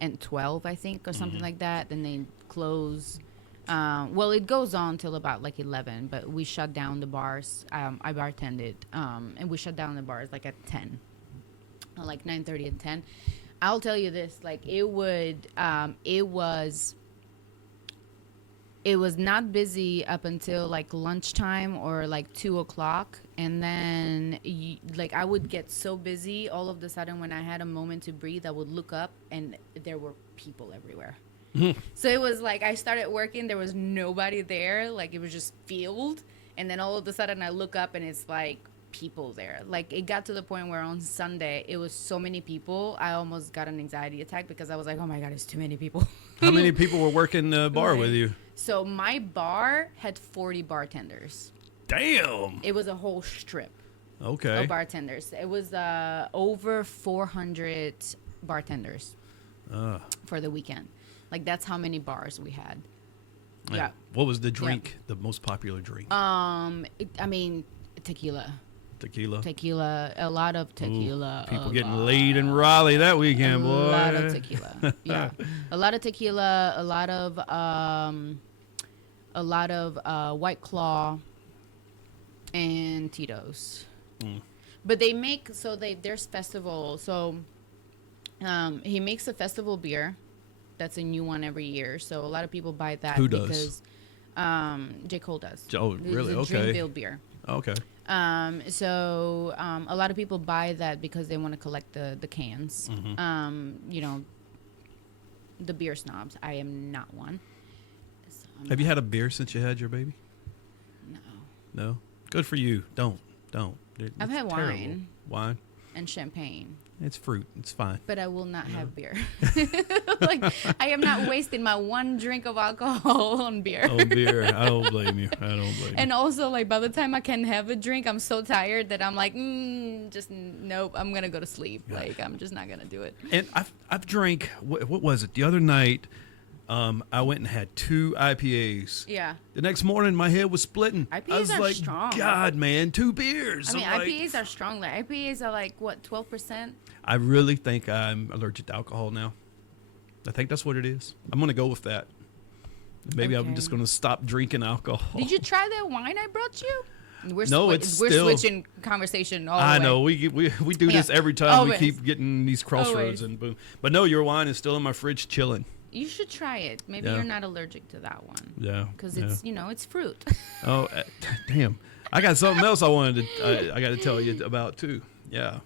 and 12, I think, or something like that. Then they close. It goes on till about like 11, but we shut down the bars. I bartended, and we shut down the bars like at 10, like 9:30 and 10. I'll tell you this, like it was not busy up until like lunchtime or like 2:00, and then I would get so busy all of a sudden when I had a moment to breathe, I would look up and there were people everywhere. So it was like I started working, there was nobody there, like it was just field, and then all of a sudden I look up and it's like people there. Like, it got to the point where on Sunday it was so many people, I almost got an anxiety attack because I was like, oh my god, it's too many people. How many people were working the bar with you? So my bar had 40 bartenders. Damn. It was a whole strip Okay. of bartenders. It was over 400 bartenders for the weekend. Like, that's how many bars we had. Yeah. What was the drink? The most popular drink? Tequila. Tequila. A lot of tequila. People getting laid in Raleigh that weekend, boy. A lot of tequila. Yeah. A lot of tequila, a lot of White Claw and Tito's. But they make, there's festival. So he makes a festival beer. That's a new one every year. So a lot of people buy that. Who does? Because J. Cole does. Oh, really? It's a Okay. Dreamville beer. Okay. So a lot of people buy that because they want to collect the cans. You know, the beer snobs. I am not one. So Have you had a beer since you had your baby? No. No? Good for you. Don't. I've had terrible. wine. Wine? And champagne. It's fruit. It's fine. But I will not have beer. Like, I am not wasting my one drink of alcohol on beer. Oh, beer. I don't blame you. And also, like, by the time I can have a drink, I'm so tired that I'm like, nope, I'm going to go to sleep. Yeah. Like, I'm just not going to do it. And I've drank, what was it? The other night, I went and had 2 IPAs. Yeah. The next morning, my head was splitting. I IPAs was are like, strong. God, man, 2 beers. I mean, I'm like, IPAs are strong. Like, IPAs are like, what, 12%? I really think I'm allergic to alcohol now. I think that's what it is. I'm going to go with that. Maybe I'm Okay. just going to stop drinking alcohol. Did you try that wine I brought you? We're No, swi- it's we're still- switching conversation all the I way. know we do this Yeah. every time we Always. keep getting these crossroads Always. and boom. But no, your wine is still in my fridge chilling. You should try it. Maybe Yeah. you're not allergic to that one. Yeah, Because yeah. it's, it's fruit. Oh, damn! I got something else I wanted to. I got to tell you about too. Yeah.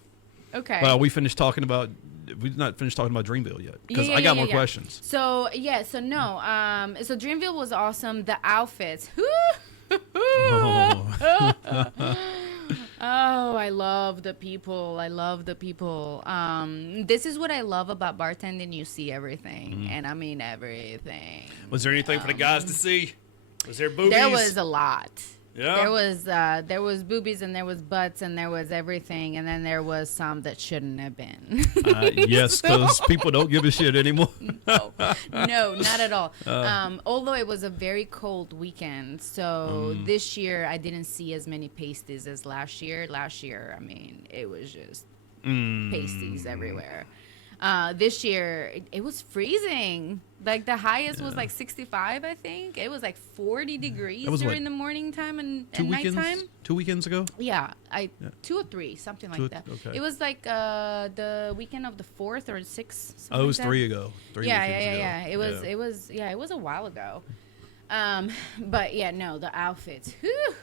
Okay. Well, we've not finished talking about Dreamville yet because I got more questions. So Dreamville was awesome. The outfits. Oh, I love the people. This is what I love about bartending. You see everything, and I mean everything. Was there anything for the guys to see? Was there boobies? There was a lot. Yeah. There was boobies and there was butts and there was everything, and then there was some that shouldn't have been. Yes, because people don't give a shit anymore. No, not at all. Although it was a very cold weekend, so this year I didn't see as many pasties as last year. Last year, I mean, it was just pasties everywhere. This year, it was freezing. Like, the highest was like 65, I think. It was like 40 degrees That was during what, the morning time and weekends? nighttime. 2 weekends ago? Yeah, 2 or 3, something like that. Okay. It was like the weekend of the 4th or 6th. Oh, it was like that. 3 ago. 3 Yeah. weekends ago. It was a while ago. But yeah, no, the outfits. Whew.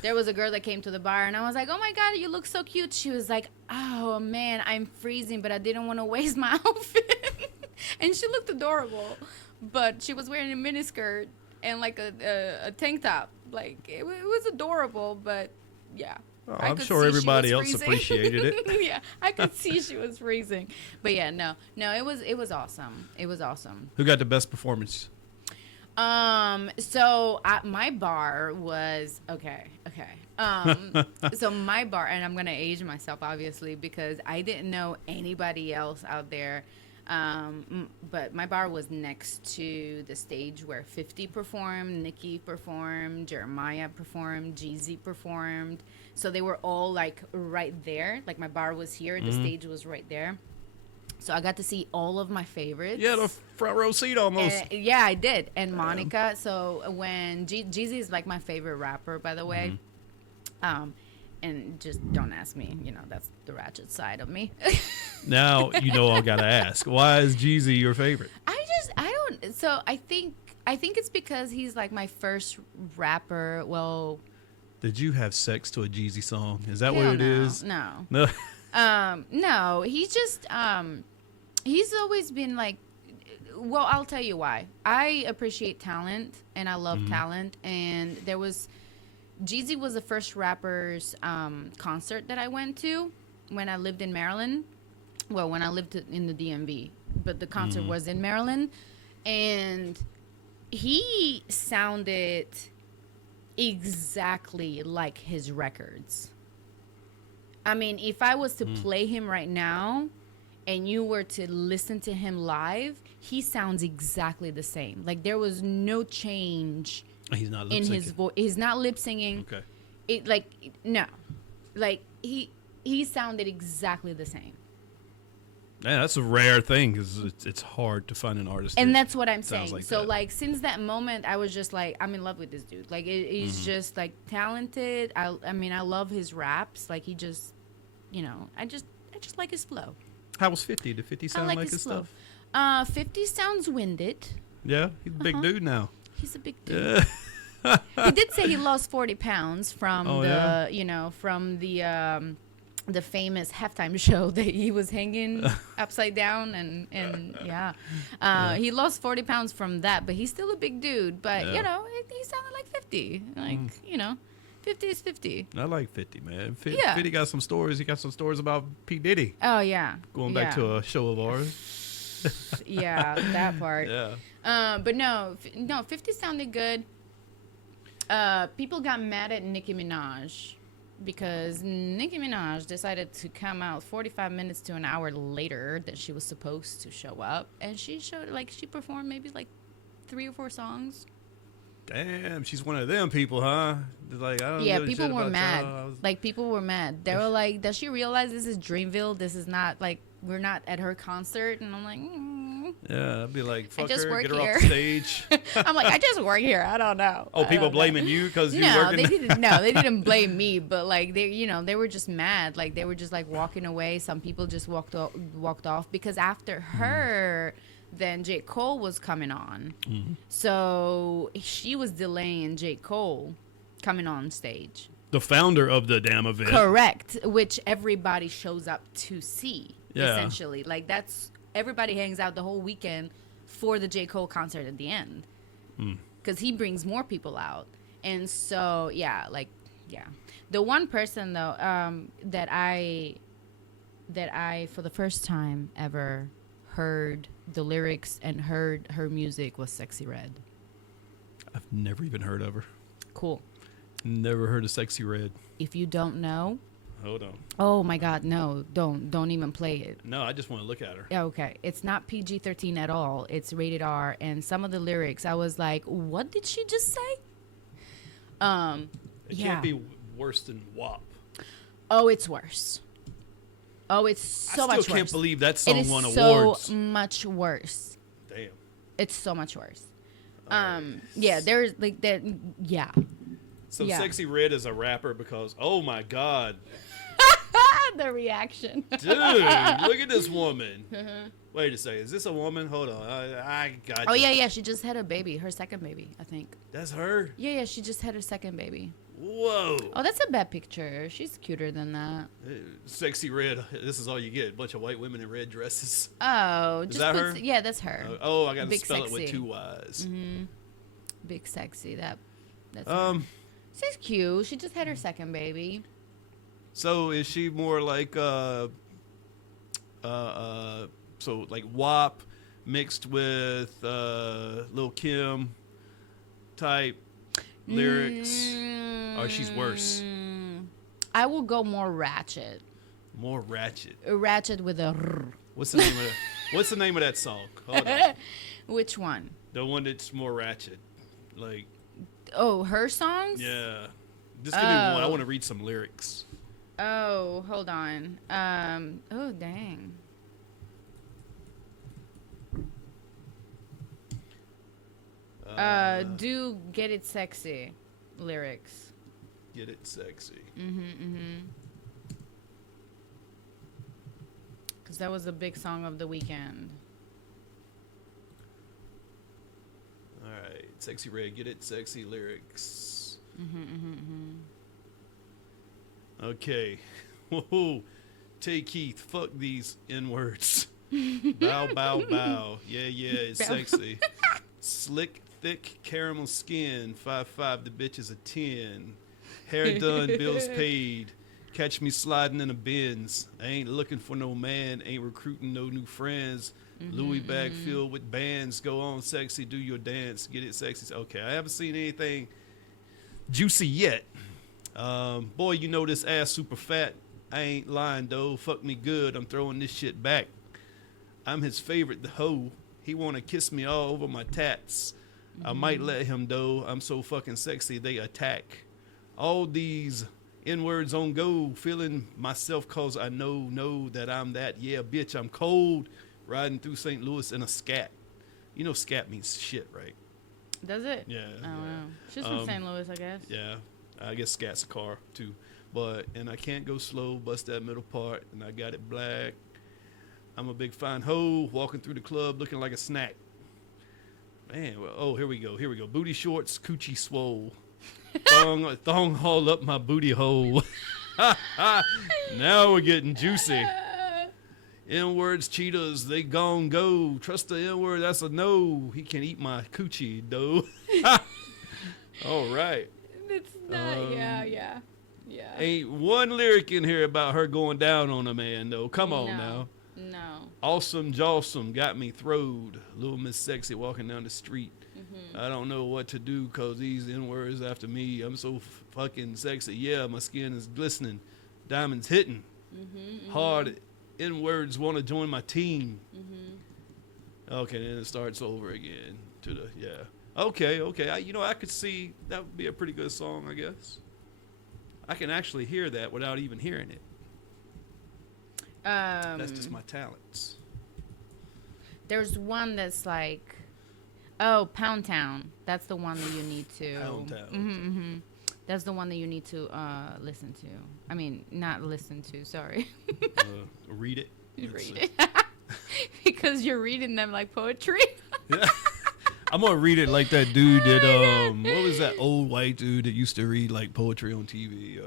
There was a girl that came to the bar and I was like, "Oh my god, you look so cute." She was like, "Oh man, I'm freezing, but I didn't want to waste my outfit." And she looked adorable, but she was wearing a miniskirt and like a tank top. Like, it was adorable, but yeah. Oh, I I'm could sure see she everybody was else freezing. appreciated it. Yeah, I could see she was freezing. But yeah, no, it was awesome. It was awesome. Who got the best performance? So my bar was okay. So my bar, and I'm gonna age myself obviously because I didn't know anybody else out there. But my bar was next to the stage where 50 performed, Nikki performed, Jeremiah performed, Jeezy performed. So they were all like right there. Like, my bar was here, the stage was right there. So I got to see all of my favorites. Yeah, the front row seat almost. Yeah, I did. And Monica. So when Jeezy is like my favorite rapper, by the way. And just don't ask me. That's the ratchet side of me. Now, I got to ask. Why is Jeezy your favorite? I think it's because he's like my first rapper. Well, Did you have sex to a Jeezy song? Is that what hell it is? No. No. No, he's just he's always been like, well, I'll tell you why. I appreciate talent and I love talent, and there was Jeezy was the first rapper's concert that I went to when I lived in Maryland. Well, when I lived in the DMV, but the concert was in Maryland, and he sounded exactly like his records. I mean, if I was to play him right now and you were to listen to him live, he sounds exactly the same. Like there was no change He's not lip in his syncing. voice. He's not lip singing. Okay. It like no. Like he sounded exactly the same. Man, that's a rare thing because it's hard to find an artist. And that that's what I'm sounds saying. like So that. like since that moment, I was just like, I'm in love with this dude. Like he's just like talented. I mean, I love his raps. Like he just, you know, I just like his flow. How was 50? Did 50 I sound like like his his flow. stuff? 50 sounds winded. Yeah, he's a big dude now. He's a big dude. Yeah. He did say he lost 40 pounds from Oh, the, yeah? you know, from the famous halftime show that he was hanging upside down and yeah. He lost 40 pounds from that, but he's still a big dude. But Yeah. you know, he sounded like 50. Like you know, 50 is 50. I like 50, man. Yeah. 50 got some stories. He got some stories about P. Diddy. Oh yeah. Going back to a show of ours. yeah, that part. Yeah. But no, 50 sounded good. People got mad at Nicki Minaj because Nicki Minaj decided to come out 45 minutes to an hour later than she was supposed to show up, and she performed maybe like 3 or 4 songs. Damn, she's one of them people, huh? Like, I don't Yeah, give a people shit were about mad. y'all. I was- Like people were mad. They were like, "Does she realize this is Dreamville? This is not like we're not at her concert." And I'm like, Yeah, I'd be like, fuck just her, work get her here. off the stage. I'm like, I just work here. I don't know. Oh, I people don't know." blaming you because you No, working? they didn't. No, they didn't blame me. But like they, you know, they were just mad. Like they were just like walking away. Some people just walked off because after her, then J. Cole was coming on. So she was delaying J. Cole coming on stage. The founder of the damn event. Correct, which everybody shows up to see. Yeah. Essentially, like that's everybody hangs out the whole weekend for the J. Cole concert at the end because he brings more people out. And so yeah, the one person though that I for the first time ever heard the lyrics and heard her music was Sexy Red. I've never even heard of her. Cool. Never heard of Sexy Red. If you don't know, Hold on. oh my God, no, don't even play it. No, I just want to look at her. Yeah, okay. It's not PG-13 at all. It's rated R. And some of the lyrics, I was like, what did she just say? It Yeah. can't be worse than WAP. Oh, it's worse. Oh, it's so much I worse. still can't believe that it song is won so awards. much worse. Damn. It's so much worse. Yeah, there's like that. Yeah. So Yeah. Sexy Red is a rapper because, oh my God, The reaction. dude, look at this woman. Mm-hmm. Wait a second, is this a woman? Hold on, I got. Oh you. yeah. She just had a baby, her second baby, I think. That's her. Yeah. She just had her second baby. Whoa. Oh, that's a bad picture. She's cuter than that. Sexy Red. This is all you get. A bunch of white women in red dresses. Oh, Is just that put, her? yeah, that's her. Oh, I got to Big spell it with sexy. 2 Y's. Big sexy. That's her. She's cute. She just had her second baby. So is she more like so like WAP mixed with Lil Kim type lyrics, or she's worse, I will go more ratchet. more ratchet? Ratchet with a r. What's the name of What's the name of that song? Hold on. Which one? The one that's more ratchet, like Oh, her songs? yeah. Just give me one. I Oh. want to read some lyrics. Oh, hold on. Oh, dang. Do Get It Sexy lyrics. Get it sexy. Because that was a big song of the weekend. All right, Sexy Red. Get it sexy lyrics. Okay. Whoa. Tay Keith, fuck these N-words. Bow, bow, bow. Yeah, it's Bow. sexy. Slick, thick caramel skin. 5'5", the bitch is a 10. Hair done, bills paid. Catch me sliding in a Benz. I ain't looking for no man. Ain't recruiting no new friends. Louis bag filled with bands. Go on, sexy, do your dance. Get it sexy. Okay, I haven't seen anything juicy yet. Boy, you know this ass super fat. I ain't lying, though. Fuck me good. I'm throwing this shit back. I'm his favorite, the hoe. He want to kiss me all over my tats. I might let him, though. I'm so fucking sexy, they attack. All these N-words on go. Feeling myself cause I know that I'm that. Yeah, bitch, I'm cold. Riding through St. Louis in a scat. You know scat means shit, right? Does it? Yeah. I don't know. She's from St. Louis, I guess. Yeah. I guess scat's a car, too. And I can't go slow, bust that middle part, and I got it black. I'm a big fine hoe, walking through the club looking like a snack. Man, well, here we go. Booty shorts, coochie swole. Thong haul up my booty hole. Now we're getting juicy. N-words, cheetahs, they gon' go. Trust the N-word, that's a no. He can eat my coochie, though. All right. It's not, yeah. Ain't one lyric in here about her going down on a man, though. Come on now. No. Awesome jawsome got me throwed. Little Miss Sexy walking down the street. I don't know what to do because these N-words after me. I'm so fucking sexy. Yeah, my skin is glistening. Diamonds hitting. Hard N-words want to join my team. Okay, then it starts over again. Okay. I could see that would be a pretty good song, I guess. I can actually hear that without even hearing it. That's just my talents. There's one that's like, Pound Town. That's the one that you need to. Pound Town. That's the one that you need to listen to. I mean, not listen to. Sorry. Read it. Read it. Because you're reading them like poetry. I'm gonna read it like that dude that what was that old white dude that used to read like poetry on TV?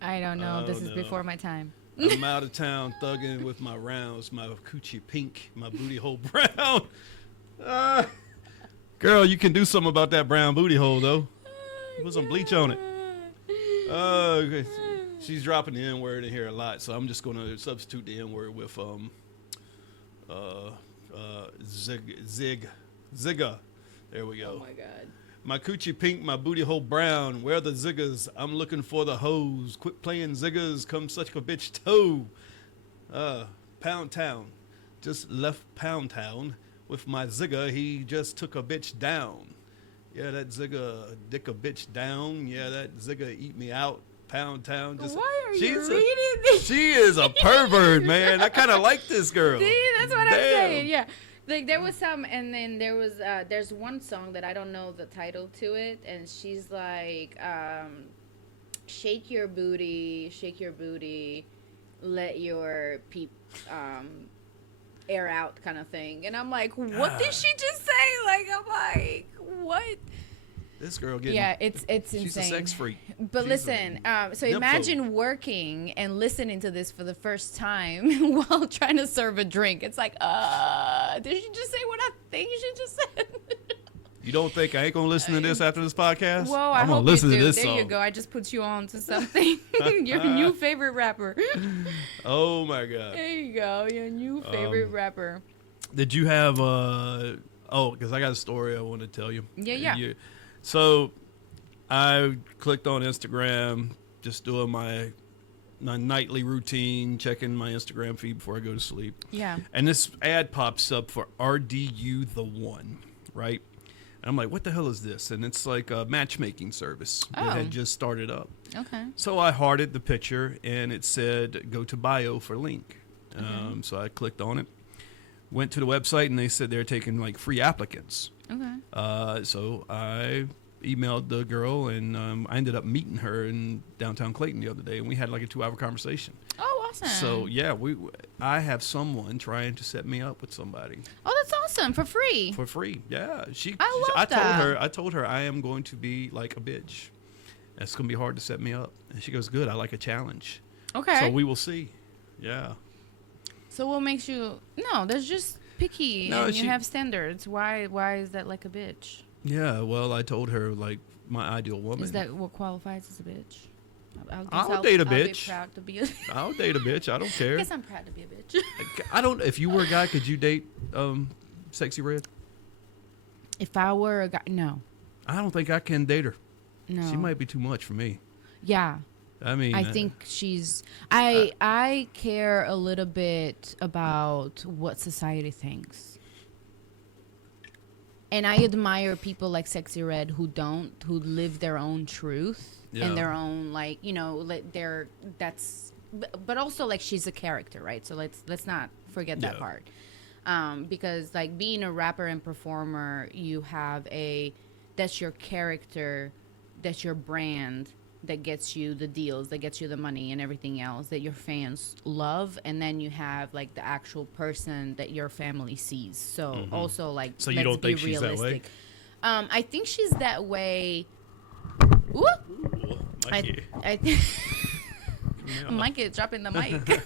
I don't know. This is before my time. I'm out of town thugging with my rounds, my coochie pink, my booty hole brown. Girl, you can do something about that brown booty hole though. Put some bleach on it. Okay. She's dropping the N-word in here a lot, so I'm just gonna substitute the N-word with Zigga. There we go. Oh my God. My coochie pink, my booty hole brown. Where the ziggas? I'm looking for the hoes. Quit playing ziggas. Come such a bitch toe. Pound Town. Just left Pound Town with my zigga. He just took a bitch down. Yeah, that zigga dick a bitch down. Yeah, that zigga eat me out. Pound Town. Why are you reading this? She is a pervert, man. I kind of like this girl. See, that's what I'm saying. Yeah. Like there was some, and then there was there's one song that I don't know the title to it, and she's like, shake your booty, let your peep air out kind of thing, and I'm like, what did she just say? Like I'm like, what? This girl getting it's insane. She's a sex freak. But She's listen, so imagine working and listening to this for the first time while trying to serve a drink. It's like, did she just say what I think she just said? You don't think I ain't gonna listen to this after this podcast? Whoa, I'm I gonna hope listen you do. to this There song. you go. I just put you on to something. Your new favorite rapper. Oh my God. There you go. Your new favorite rapper. Did you have because I got a story I want to tell you. Yeah. So I clicked on Instagram, just doing my nightly routine, checking my Instagram feed before I go to sleep. Yeah. And this ad pops up for RDU The One, right? And I'm like, what the hell is this? And it's like a matchmaking service that had just started up. Okay. So I hearted the picture, and it said, go to bio for link. So I clicked on it, went to the website, and they said they're taking like free applicants. Okay. So I emailed the girl, and I ended up meeting her in downtown Clayton the other day, and we had like a 2-hour conversation. Oh, awesome. So yeah, I have someone trying to set me up with somebody. Oh, that's awesome. For free. For free, yeah. I told her I am going to be like a bitch. It's gonna be hard to set me up, and she goes, "Good, I like a challenge." Okay. So we will see. Yeah. So what makes you? No, there's just picky, No, and you have standards. Why is that like a bitch? Yeah, well, I told her, like, my ideal woman. Is that what qualifies as a bitch? I'll date a I'll be bitch. proud to be a I'll date a bitch. I don't I care. guess I'm proud to be a bitch. I don't. If you were a guy, could you date Sexy Red? If I were a guy, no. I don't think I can date her. No. She might be too much for me. Yeah. I mean, I think she's I care a little bit about what society thinks. And I admire people like Sexy Red who live their own truth and their own, like, you know, like but also, like, she's a character, right? So let's not forget that part. Because, like, being a rapper and performer, you have that's your character, that's your brand, that gets you the deals, that gets you the money and everything else that your fans love. And then you have, like, the actual person that your family sees. So also, like, so you don't think she's that way? I think she's that way. Ooh. I think Mike is dropping the mic.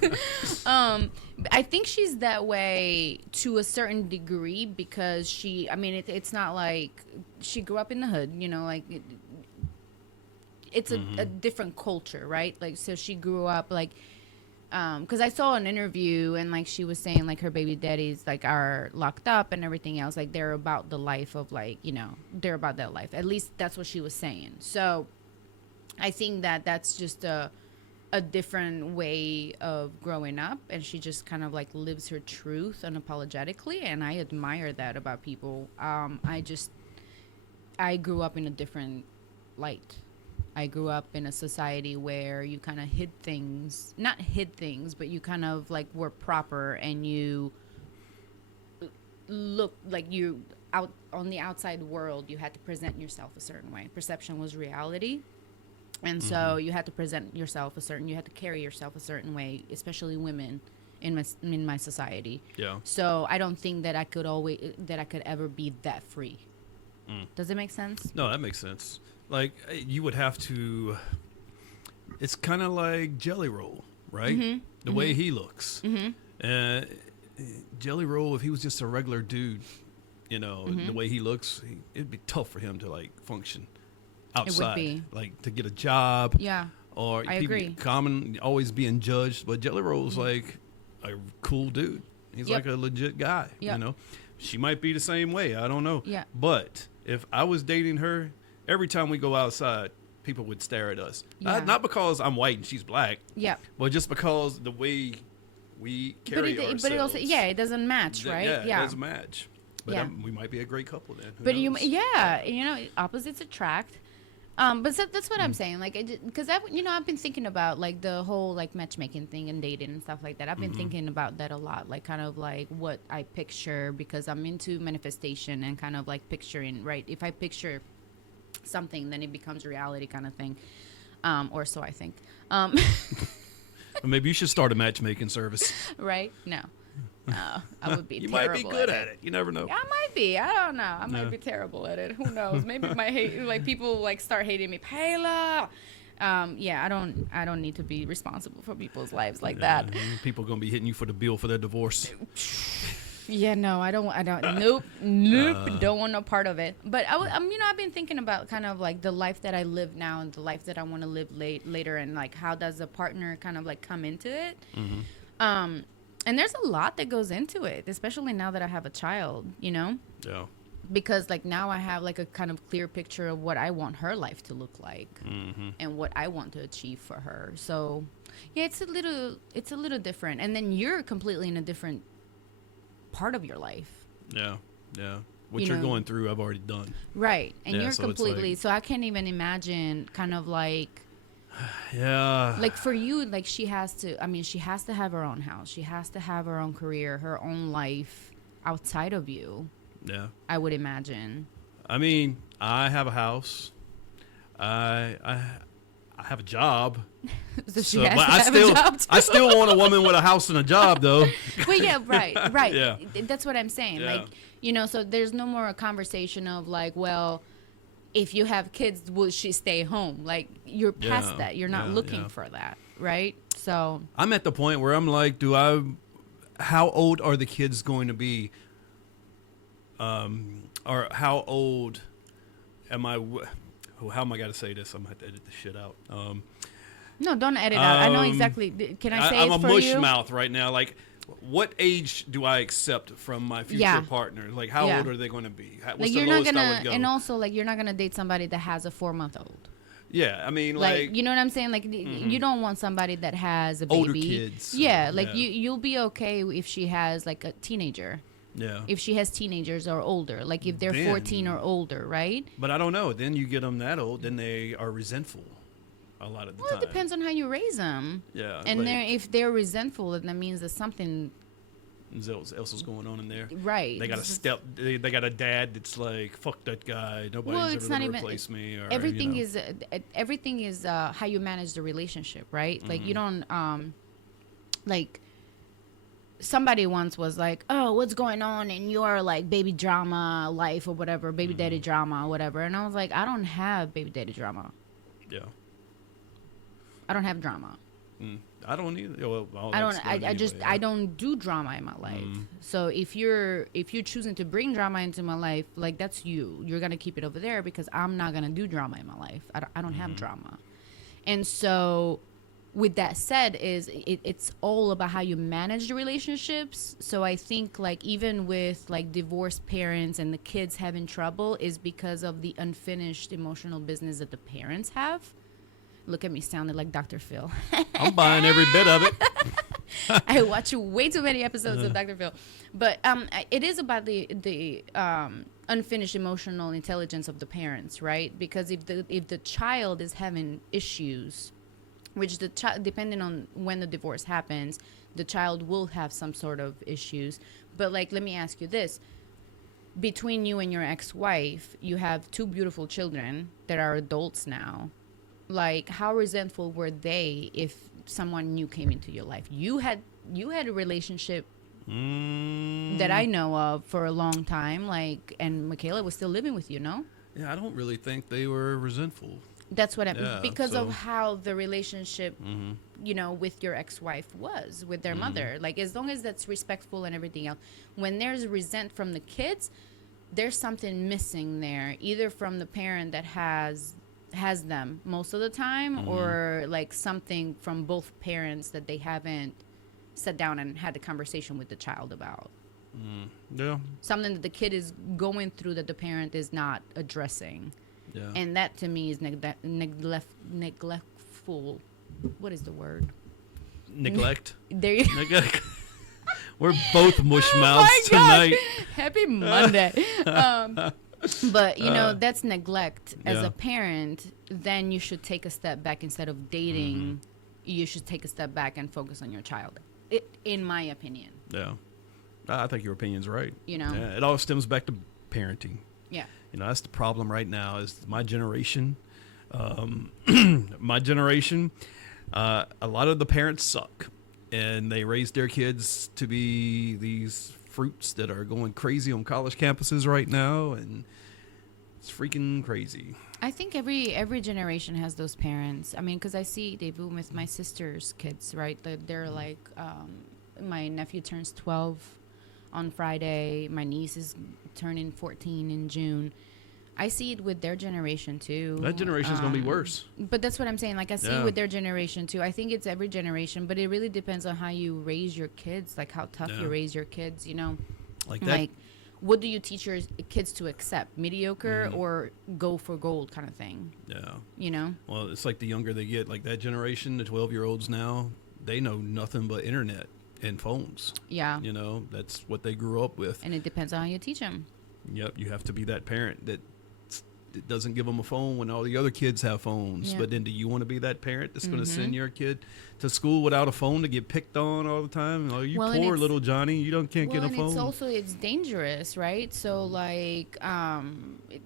I think she's that way to a certain degree because it's not like she grew up in the hood, you know, like it's a different culture, right? Like, so she grew up like, because I saw an interview and, like, she was saying, like, her baby daddies, like, are locked up and everything else. Like, they're about the life of, like, you know, they're about that life. At least that's what she was saying. So I think that's just a different way of growing up, and she just kind of, like, lives her truth unapologetically, and I admire that about people. I grew up in a different light. I grew up in a society where you kind of not hid things, but you kind of, like, were proper, and you look like you out on the outside world, you had to present yourself a certain way. Perception was reality. And so you had to present yourself you had to carry yourself a certain way, especially women in my society. Yeah. So I don't think that I could ever be that free. Does it make sense? No, that makes sense. Like, you would have to. It's kind of like Jelly Roll, right? The way he looks. Jelly Roll, if he was just a regular dude, you know, the way he looks, it'd be tough for him to, like, function outside. It would be. Like, to get a job. Yeah. Or I agree. Always being judged. But Jelly Roll's like a cool dude. He's Yep. like a legit guy, Yep. you know. She might be the same way. I don't know. Yeah. But if I was dating her, every time we go outside, people would stare at us. Yeah. Not because I'm white and she's black, Yeah. but just because the way we carry ourselves. But it also, it doesn't match, right? Yeah, it doesn't match. But Yeah. we might be a great couple then. Who But knows? opposites attract. But that's what I'm saying. Like, because I've been thinking about, like, the whole, like, matchmaking thing and dating and stuff like that. I've been thinking about that a lot, like, kind of like what I picture, because I'm into manifestation and kind of like picturing, right? If I picture something, then it becomes reality, kind of thing, or so I think. Maybe you should start a matchmaking service. Right? No. I would be You terrible might be good at it. You never know. I might be. I don't know. I might No. be terrible at it. Who knows? Maybe I might hate, like, people, like, start hating me. Payla. I don't need to be responsible for people's lives like that. People gonna be hitting you for the bill for their divorce. Yeah, no, I don't. Nope. Don't want no part of it. But I've been thinking about kind of like the life that I live now and the life that I want to live later, and, like, how does a partner kind of, like, come into it? And there's a lot that goes into it, especially now that I have a child, you know? Yeah. Because, like, now I have, like, a kind of clear picture of what I want her life to look like and what I want to achieve for her. So, yeah, it's a little different. And then you're completely in a different part of your life. Yeah. Yeah. What You you're know. going through, I've already done. Right. And Yeah, you're so it's completely, like- so I can't even imagine kind of like, Yeah. like, for you, like, she has to have her own house. She has to have her own career, her own life outside of you, Yeah. I would imagine. I mean, I have a house. I have a job. So she So- has but to I have still, a job too. I still want a woman with a house and a job, though. Well, yeah, right. Yeah. That's what I'm saying. Yeah. Like, you know, so there's no more a conversation of, like, well, if you have kids, will she stay home? Like, you're past Yeah, that. You're not yeah, looking yeah. for that, right? So, I'm at the point where I'm like, how old are the kids going to be? Or how old am I? how am I going to say this? I'm going to have to edit this shit out. No, don't edit out. I know exactly. Can I say I'm it a for mush you? mouth right now. Like, what age do I accept from my future partner? Like, how old are they going to be? What's Like, the you're not lowest gonna, I would go? and also like you're not gonna date somebody that has a 4-month-old. Yeah, I mean, Like, you know what I'm saying? Like, you don't want somebody that has a baby. Older kids. Yeah, like you'll be okay if she has like a teenager. Yeah. If she has teenagers or older, like if they're Then- 14 or older, right? But I don't know. Then you get them that old, then they are resentful a lot of the Well, time. it depends on how you raise them. Yeah. And like, if they're resentful, then that means there's something else is going on in there. right. They got they got a dad that's like, fuck that guy. Nobody's it's ever not gonna even replace me. Or, everything you know. everything is how you manage the relationship, right? Like you don't like somebody once was like, oh, what's going on in your like baby drama life or whatever, baby daddy drama or whatever, and I was like, I don't have baby daddy drama. Yeah. I don't have drama. I don't either. Well, I don't. that's I done just. anyway, I don't do drama in my life. So if you're choosing to bring drama into my life, like that's you. You're gonna keep it over there because I'm not gonna do drama in my life. I don't have drama. And so, with that said, it's all about how you manage the relationships. So I think like even with like divorced parents and the kids having trouble is because of the unfinished emotional business that the parents have. Look at me sounding like Dr. Phil. I'm buying every bit of it. I watch way too many episodes of Dr. Phil. But it is about the unfinished emotional intelligence of the parents, right? Because if the child is having issues, which the child, depending on when the divorce happens, the child will have some sort of issues. But like, let me ask you this. Between you and your ex-wife, you have 2 beautiful children that are adults now. Like, how resentful were they if someone new came into your life? You had a relationship that I know of for a long time, like, and Michaela was still living with you, no? Yeah, I don't really think they were resentful. That's what Yeah, because of so- how the relationship, you know, with your ex-wife was with their mother. Like, as long as that's respectful and everything else, when there's resent from the kids, there's something missing there, either from the parent that has them most of the time, or like something from both parents that they haven't sat down and had the conversation with the child about. Yeah. Something that the kid is going through that the parent is not addressing. Yeah. And that to me is neglectful. What is the word? Neglect. There you Neglect. We're both mush mouths Oh my gosh. tonight. Happy Monday. But you know, that's neglect. As Yeah. a parent, then you should take a step back. Instead of dating, you should take a step back and focus on your child. In my opinion. Yeah. I think your opinion's right. You know? Yeah, it all stems back to parenting. Yeah. You know, that's the problem right now is my generation. My generation, a lot of the parents suck. And they raise their kids to be these fruits that are going crazy on college campuses right now. And it's freaking crazy. I think every generation has those parents. I mean, because I see they boom with my sister's kids, right? They're like, my nephew turns 12 on Friday. My niece is turning 14 in June. I see it with their generation too. That generation's going to be worse. But that's what I'm saying. Like, I see Yeah. it with their generation too. I think it's every generation, but it really depends on how you raise your kids, like how tough Yeah. you raise your kids, you know? Like that. Like, what do you teach your kids to accept? Mediocre or go for gold kind of thing, Yeah. you know? Well, it's like the younger they get, like that generation, the 12-year-olds now, they know nothing but internet and phones. Yeah. You know, that's what they grew up with. And it depends on how you teach them. Yep, you have to be that parent that doesn't give them a phone when all the other kids have phones. Yeah. But then do you want to be that parent that's going to send your kid to school without a phone to get picked on all the time? Oh, you Well, and poor it's- little Johnny, you can't get a and phone. it's dangerous, right? So like,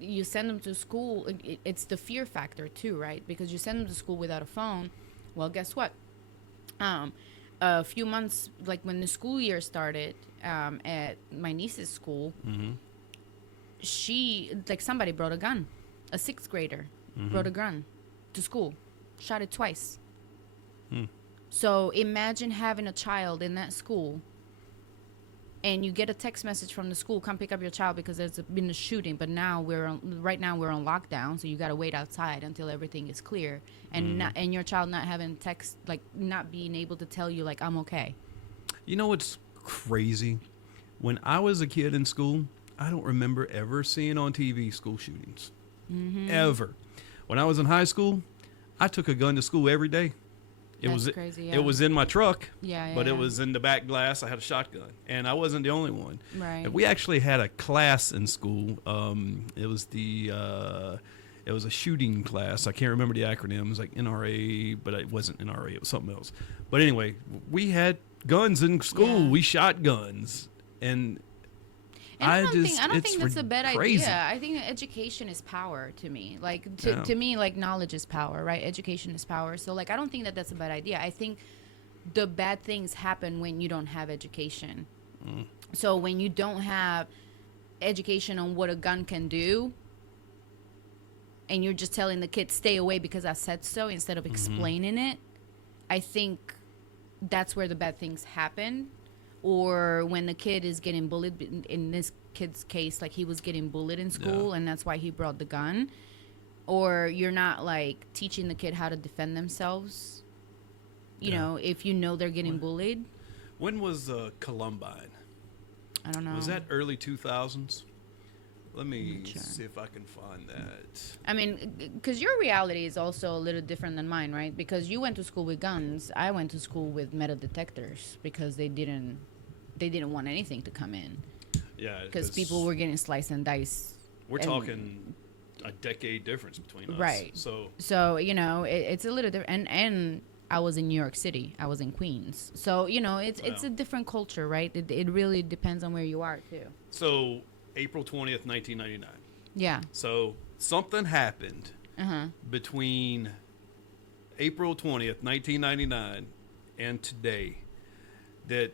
you send them to school. It's the fear factor too, right? Because you send them to school without a phone. Well, guess what? A few months, like when the school year started, at my niece's school, somebody brought a gun. A 6th grader brought a gun to school, shot it twice. So imagine having a child in that school and you get a text message from the school, come pick up your child because there's been a shooting, but now right now we're on lockdown, so you got to wait outside until everything is clear, and and your child not having text, like not being able to tell you like I'm okay. You know what's crazy? When I was a kid in school, I don't remember ever seeing on TV school shootings. Ever. When I was in high school, I took a gun to school every day. That's crazy. It was in my truck, but yeah. it was in the back glass. I had a shotgun, and I wasn't the only one. Right. And we actually had a class in school. It was a shooting class. I can't remember the acronym. It was like NRA, but it wasn't NRA. It was something else. But anyway, we had guns in school. Yeah. We shot guns, and I don't think that's a bad crazy. idea. I think education is power to me. Like to me, like knowledge is power, right? Education is power. So like I don't think that that's a bad idea. I think the bad things happen when you don't have education. So when you don't have education on what a gun can do, and you're just telling the kid stay away because I said so instead of explaining it, I think that's where the bad things happen. Or when the kid is getting bullied, in this kid's case, like he was getting bullied in school and that's why he brought the gun. Or you're not like teaching the kid how to defend themselves. You know, if you know they're getting bullied. When was Columbine? I don't know. Was that early 2000s? Let me see if I can find that. I mean, because your reality is also a little different than mine, right? Because you went to school with guns. I went to school with metal detectors because they didn't want anything to come in. Yeah. Because people were getting sliced and diced. We're talking a decade difference between us. Right. So you know, it's a little different. And I was in New York City. I was in Queens. So, you know, it's a different culture, right? It really depends on where you are, too. So April 20th, 1999. Yeah. So something happened between April 20th, 1999 and today that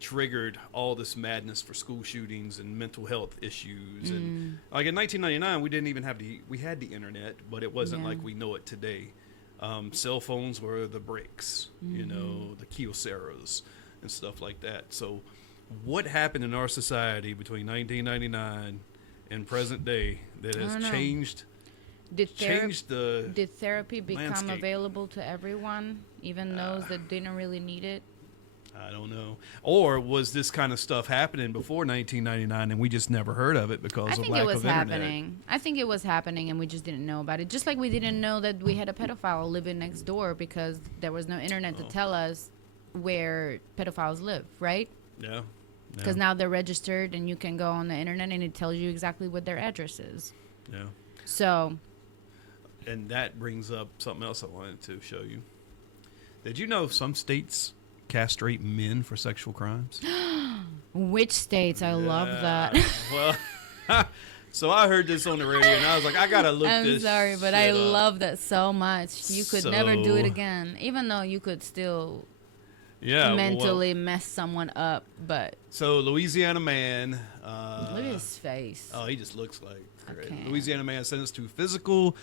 triggered all this madness for school shootings and mental health issues. And like in 1999, we didn't even have we had the internet, but it wasn't like we know it today. Cell phones were the bricks, you know, the Kyoceros and stuff like that. So what happened in our society between 1999 and present day that has changed Did therapy become landscape. Available to everyone, even those that didn't really need it? I don't know. Or was this kind of stuff happening before 1999 and we just never heard of it because of lack of internet? Happening. I think it was happening and we just didn't know about it. Just like we didn't know that we had a pedophile living next door because there was no internet to tell us where pedophiles live, right? Yeah. Because now they're registered and you can go on the internet and it tells you exactly what their address is. Yeah. So. And that brings up something else I wanted to show you. Did you know some states castrate men for sexual crimes? Which states? I love that. Well, so I heard this on the radio and I was like, I gotta look this. I'm sorry, but I love that so much. You could never do it again, even though you could still mentally mess someone up. But so Louisiana man, look at his face. Oh, he just looks like Louisiana man sentenced to physical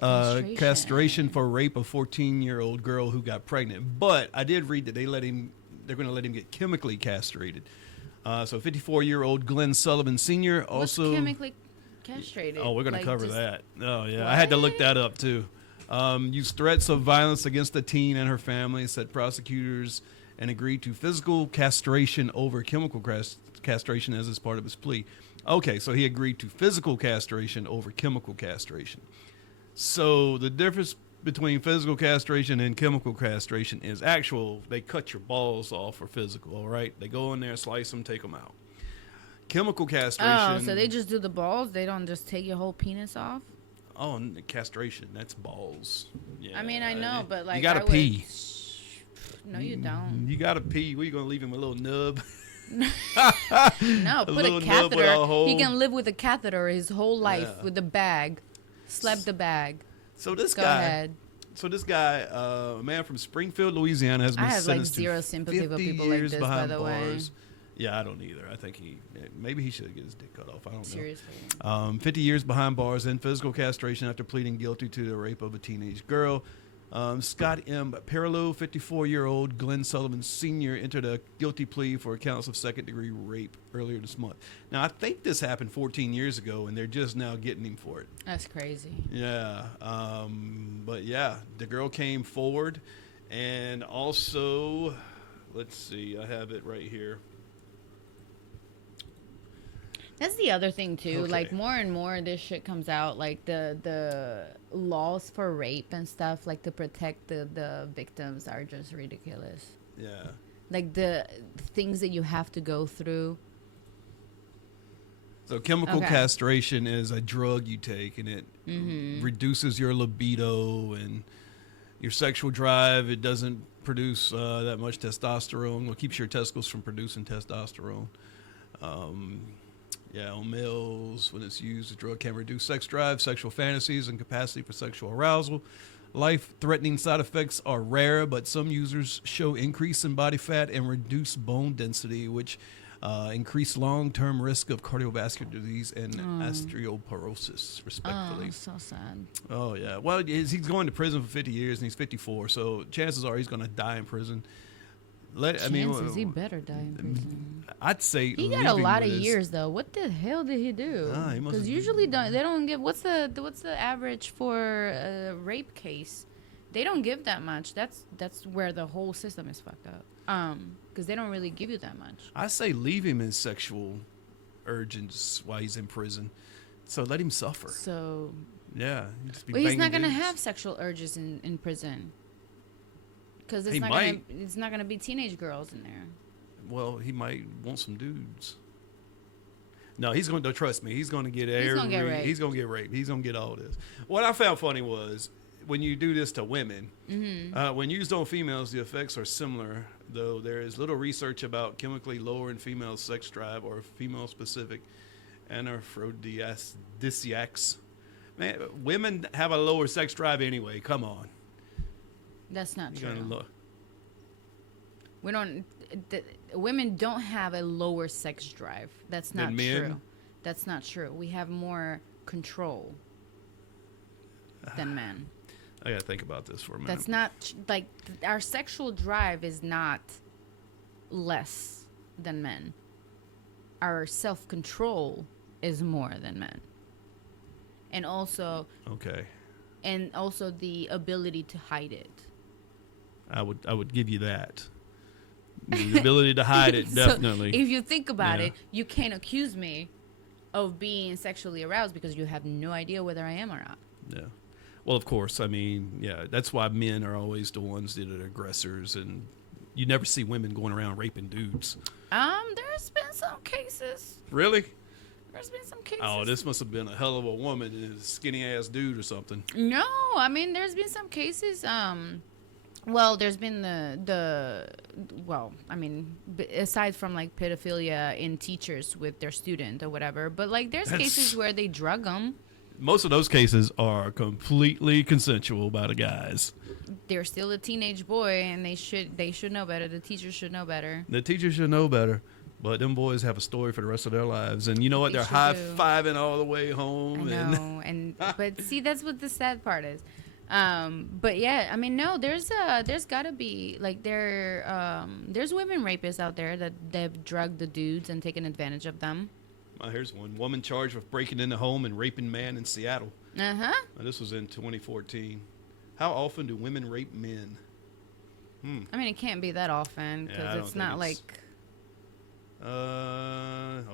castration for rape of 14-year-old girl who got pregnant. But I did read that they're going to let him get chemically castrated. So 54-year-old Glenn Sullivan Sr. also chemically castrated. Oh, we're going to cover that. Oh yeah, what? I had to look that up too. Used threats of violence against the teen and her family, said prosecutors, and agreed to physical castration over chemical castration as is part of his plea. Okay, so he agreed to physical castration over chemical castration. So the difference between physical castration and chemical castration is they cut your balls off for physical, all right? They go in there, slice them, take them out. Chemical castration. Oh, so they just do the balls? They don't just take your whole penis off? Oh, castration, that's balls. Yeah. I mean, I know, but like you gotta pee. No, you don't. You gotta pee. What, you gonna leave him a little nub? No, put a catheter. He can live with a catheter his whole life with a bag. Slap the bag. So this Go guy. ahead. So this guy, a man from Springfield, Louisiana, has been sentenced to 50 years behind bars. I have like zero sympathy for people like this, by the way. Yeah, I don't either. I think maybe he should get his dick cut off. I don't know. Seriously. 50 years behind bars and physical castration after pleading guilty to the rape of a teenage girl. Scott M. Perillo, 54-year-old Glenn Sullivan Sr., entered a guilty plea for counts of second-degree rape earlier this month. Now, I think this happened 14 years ago, and they're just now getting him for it. That's crazy. Yeah. But, yeah, the girl came forward. And also, let's see, I have it right here. That's the other thing too. Okay. Like more and more this shit comes out, like the laws for rape and stuff, like to protect the victims are just ridiculous. Yeah. Like the things that you have to go through. So chemical Okay. castration is a drug you take, and it reduces your libido and your sexual drive. It doesn't produce that much testosterone. It keeps your testicles from producing testosterone. On males, when it's used, the drug can reduce sex drive, sexual fantasies, and capacity for sexual arousal. Life-threatening side effects are rare, but some users show increase in body fat and reduced bone density, which increase long-term risk of cardiovascular disease and osteoporosis, respectively. Oh, so sad. Oh, yeah. Well, he's going to prison for 50 years, and he's 54, so chances are he's going to die in prison. Chances he better die in prison. I'd say He got a lot of with his- years though. What the hell did he do? He must Because have- usually they don't give. What's the average for a rape case? They don't give that much. That's where the whole system is fucked up. Because they don't really give you that much. I say leave him his sexual urges while he's in prison. So let him suffer. So, Yeah. Just be but he's banging not gonna dudes. have sexual urges in prison. Because He it's might. it's not gonna be teenage girls in there. Well, he might want some dudes. No, he's going to trust me. He's going to get He's gonna get raped. He's going to get raped. He's going to get all this. What I found funny was when you do this to women, when used on females, the effects are similar, though there is little research about chemically lowering female sex drive or female-specific aphrodisiacs. Man, women have a lower sex drive anyway. Come on. That's not You're true. gonna look. We don't. Women don't have a lower sex drive. That's not Than men? true. That's not true. We have more control than men. I got to think about this for a minute. That's not like our sexual drive is not less than men. Our self-control is more than men. And also Okay. the ability to hide it. I would give you that. The ability to hide it, So, definitely. if you think about Yeah. it, you can't accuse me of being sexually aroused because you have no idea whether I am or not. Yeah. Well, of course. I mean, yeah, that's why men are always the ones that are aggressors, and you never see women going around raping dudes. There's been some cases. Really? There's been some cases. Oh, this must have been a hell of a woman and a skinny ass dude or something. No, I mean there's been some cases. Well, there's been aside from like pedophilia in teachers with their student or whatever, but like there's cases where they drug them. Most of those cases are completely consensual by the guys. They're still a teenage boy, and they should know better. The teachers should know better. The teachers should know better, but them boys have a story for the rest of their lives. And you know what? They They're sure high do. fiving all the way home. I know, but see, that's what the sad part is. But yeah, I mean, no, there's gotta be like there's women rapists out there that they've drugged the dudes and taken advantage of them. Here's one woman charged with breaking into home and raping man in Seattle. Uh-huh. Now, this was in 2014. How often do women rape men? I mean, it can't be that often because Yeah, I don't it's think not it's- like.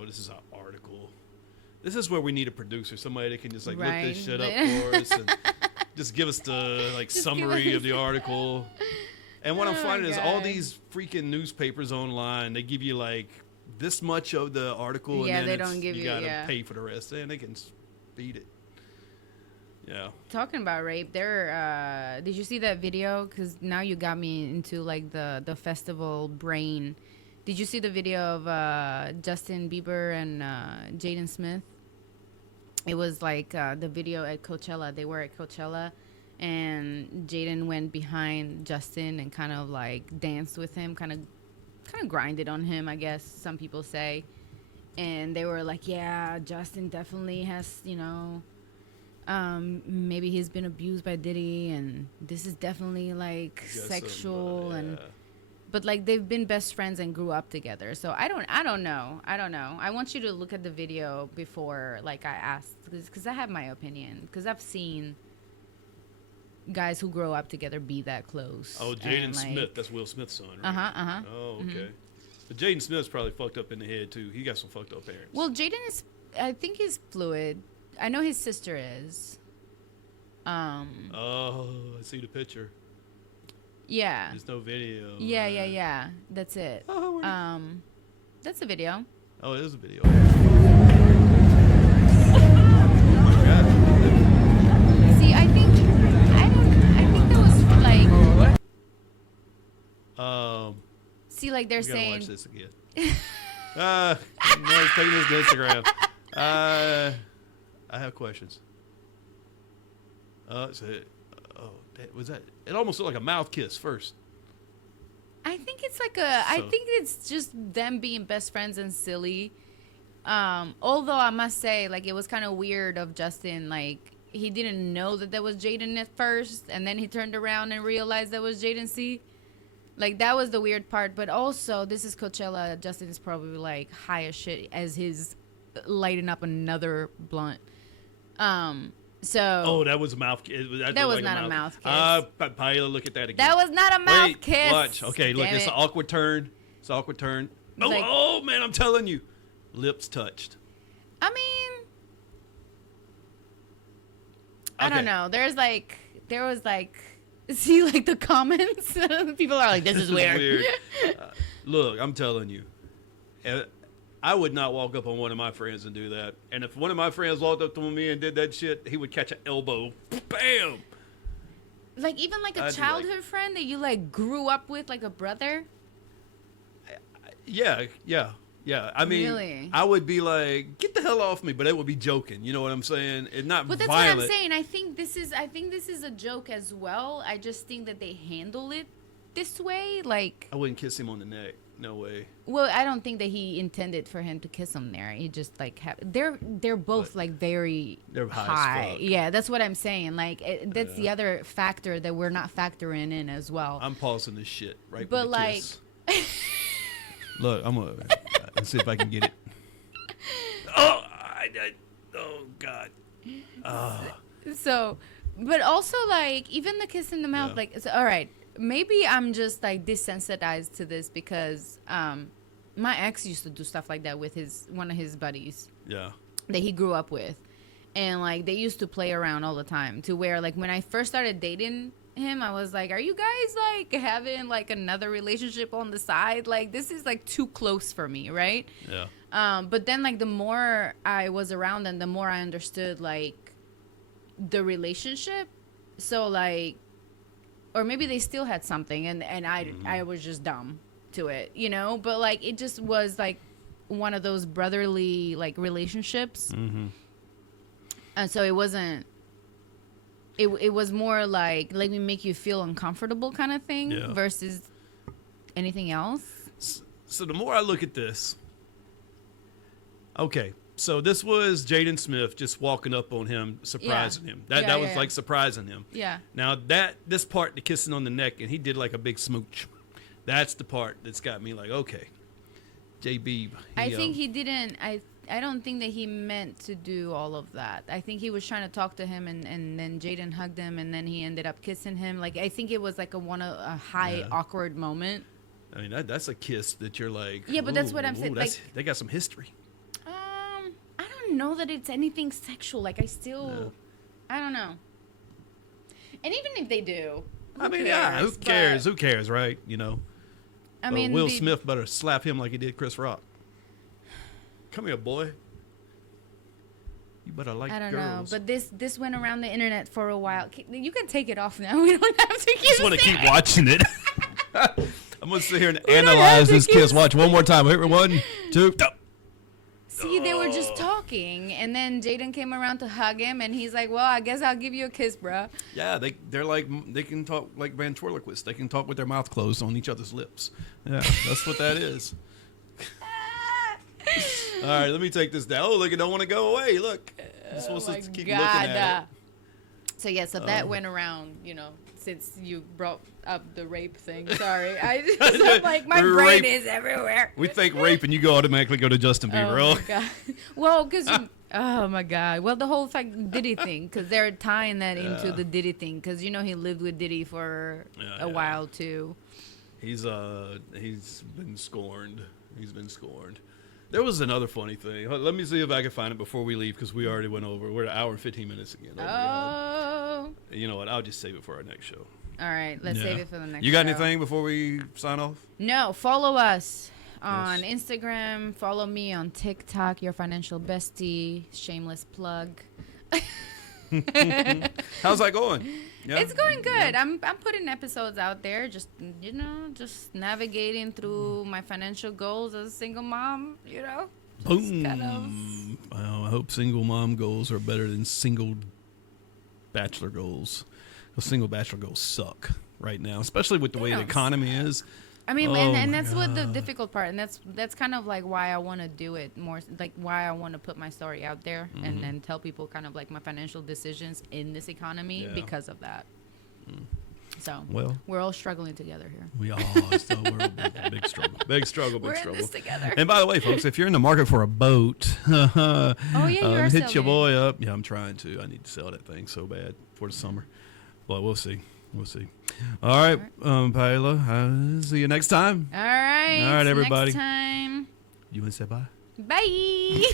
This is an article. This is where we need a producer, somebody that can just like look Right. this shit up for us and just give us the like Just summary give of the article. And what I'm Oh, finding is all God. these freaking newspapers online, they give you like this much of the article, Yeah, and they then don't give you- gotta yeah. pay for the rest, and they can speed it. Yeah. Talking about rape, did you see that video? Because now you got me into like the festival brain. Did you see the video of Justin Bieber and Jaden Smith? It was like the video at Coachella. They were at Coachella, and Jaden went behind Justin and kind of like danced with him, kind of grinded on him, I guess some people say. And they were like, yeah, Justin definitely has, Maybe he's been abused by Diddy, and this is definitely like sexual and. But like they've been best friends and grew up together, so I don't know. I want you to look at the video before like I asked, because I have my opinion, because I've seen guys who grow up together be that close. Oh, Jaden Smith, that's Will Smith's son, right? Oh, okay. Mm-hmm. But Jaden Smith's probably fucked up in the head too. He got some fucked up parents. Well, Jaden is, I think he's fluid. I know his sister is. Oh, I see the picture. Yeah. There's no video. Yeah. That's it. That's a video. Oh, it is a video. See, I think that was like. See, like they're saying. Watch this again. No, he's taking this to Instagram. I have questions. Was that? It almost looked like a mouth kiss first. I think it's like I think it's just them being best friends and silly. Although I must say, like, it was kind of weird of Justin. Like, he didn't know that was Jaden at first, and then he turned around and realized that was Jaden C. Like, that was the weird part. But also, this is Coachella. Justin is probably like high as shit as his lighting up another blunt. So that was a mouth kiss. That was not a mouth kiss. Paella, look at that again. That was not a mouth kiss. Watch. Okay, look, it's an awkward turn. Like, Oh man, I'm telling you, lips touched. I mean, I don't know. There was like, see, like the comments. People are like, "This is weird." Look, I'm telling you. I would not walk up on one of my friends and do that. And if one of my friends walked up to me and did that shit, he would catch an elbow. Bam! Like, even like a childhood friend that you like grew up with, like a brother? Yeah. I mean, really? I would be like, get the hell off me, but it would be joking. You know what I'm saying? It's not But that's violent. what I'm saying. I think this is a joke as well. I just think that they handle it this way. Like, I wouldn't kiss him on the neck. No way. Well, I don't think that he intended for him to kiss him there. He just like they're both like very they're high. As fuck. Yeah, that's what I'm saying. Like that's the other factor that we're not factoring in as well. I'm pausing this shit right. But with the like, kiss. Look, I'm gonna see if I can get it. Oh, oh God. So, but also like even the kiss in the mouth, like it's all right. Maybe I'm just like desensitized to this because my ex used to do stuff like that with one of his buddies. Yeah. That he grew up with. And like they used to play around all the time to where like when I first started dating him, I was like, are you guys like having like another relationship on the side? Like this is like too close for me, right? Yeah. But then like the more I was around them, the more I understood like the relationship. So like, or maybe they still had something and I was just dumb to it, you know? But like it just was like one of those brotherly like relationships. Mm-hmm. And so it wasn't, it was more like, let me make you feel uncomfortable kind of thing versus anything else. So the more I look at this, okay, so this was Jaden Smith just walking up on him, surprising him. That was like surprising him. Yeah. Now this part, the kissing on the neck, and he did like a big smooch. That's the part that's got me like, okay, JB. I think he didn't. I don't think that he meant to do all of that. I think he was trying to talk to him, and then Jaden hugged him, and then he ended up kissing him. Like I think it was like a high awkward moment. I mean that's a kiss that you're like. Yeah, but that's what I'm saying. Like they got some history. I don't know that it's anything sexual. Like I don't know. And even if they do, who cares? Who cares, right? You know. I mean, Will Smith better slap him like he did Chris Rock. Come here, boy. You better like girls. I don't know, but this went around the internet for a while. You can take it off now. We don't have to keep. Just want to keep watching it. I'm gonna sit here and analyze this kiss. Watch one more time. Here, 1, 2. See, they were just talking, and then Jaden came around to hug him, and he's like, "Well, I guess I'll give you a kiss, bro." Yeah, they're like they can talk like ventriloquists. They can talk with their mouth closed on each other's lips. Yeah, that's what that is. All right, let me take this down. Oh, look, it don't want to go away. Look, you're supposed to keep looking at it. So yeah, so that went around, you know, since you brought up the rape thing. Sorry, I'm like my brain is everywhere. We think rape, and you go automatically go to Justin Bieber. Oh my god. Well, because oh my god. Well, the whole Diddy thing, because they're tying that into the Diddy thing, because you know he lived with Diddy for a while too. He's been scorned. He's been scorned. There was another funny thing. Let me see if I can find it before we leave, because we already went over. We're at an hour and 15 minutes again. Oh. You know what? I'll just save it for our next show. All right, let's save it for the next show. You got anything before we sign off? No, follow us on Instagram. Follow me on TikTok, Your Financial Bestie. Shameless plug. How's that going? Yeah? It's going good. I'm putting episodes out there, just just navigating through my financial goals as a single mom. You know. Boom. Kind of. Well, I hope single mom goals are better than single bachelor goals. Those single bachelor goals suck right now, especially with the way the economy is. I mean, and that's what the difficult part, and that's kind of like why I want to do it more, like why I want to put my story out there and tell people kind of like my financial decisions in this economy because of that. So we're all struggling together here. We are. So we're big struggle. We're in this together. And by the way, folks, if you're in the market for a boat, hit your boy up. Yeah, I'm trying to. I need to sell that thing so bad for the summer, but we'll see. All right, Paola. See you next time. All right, everybody. Next time. You want to say bye? Bye.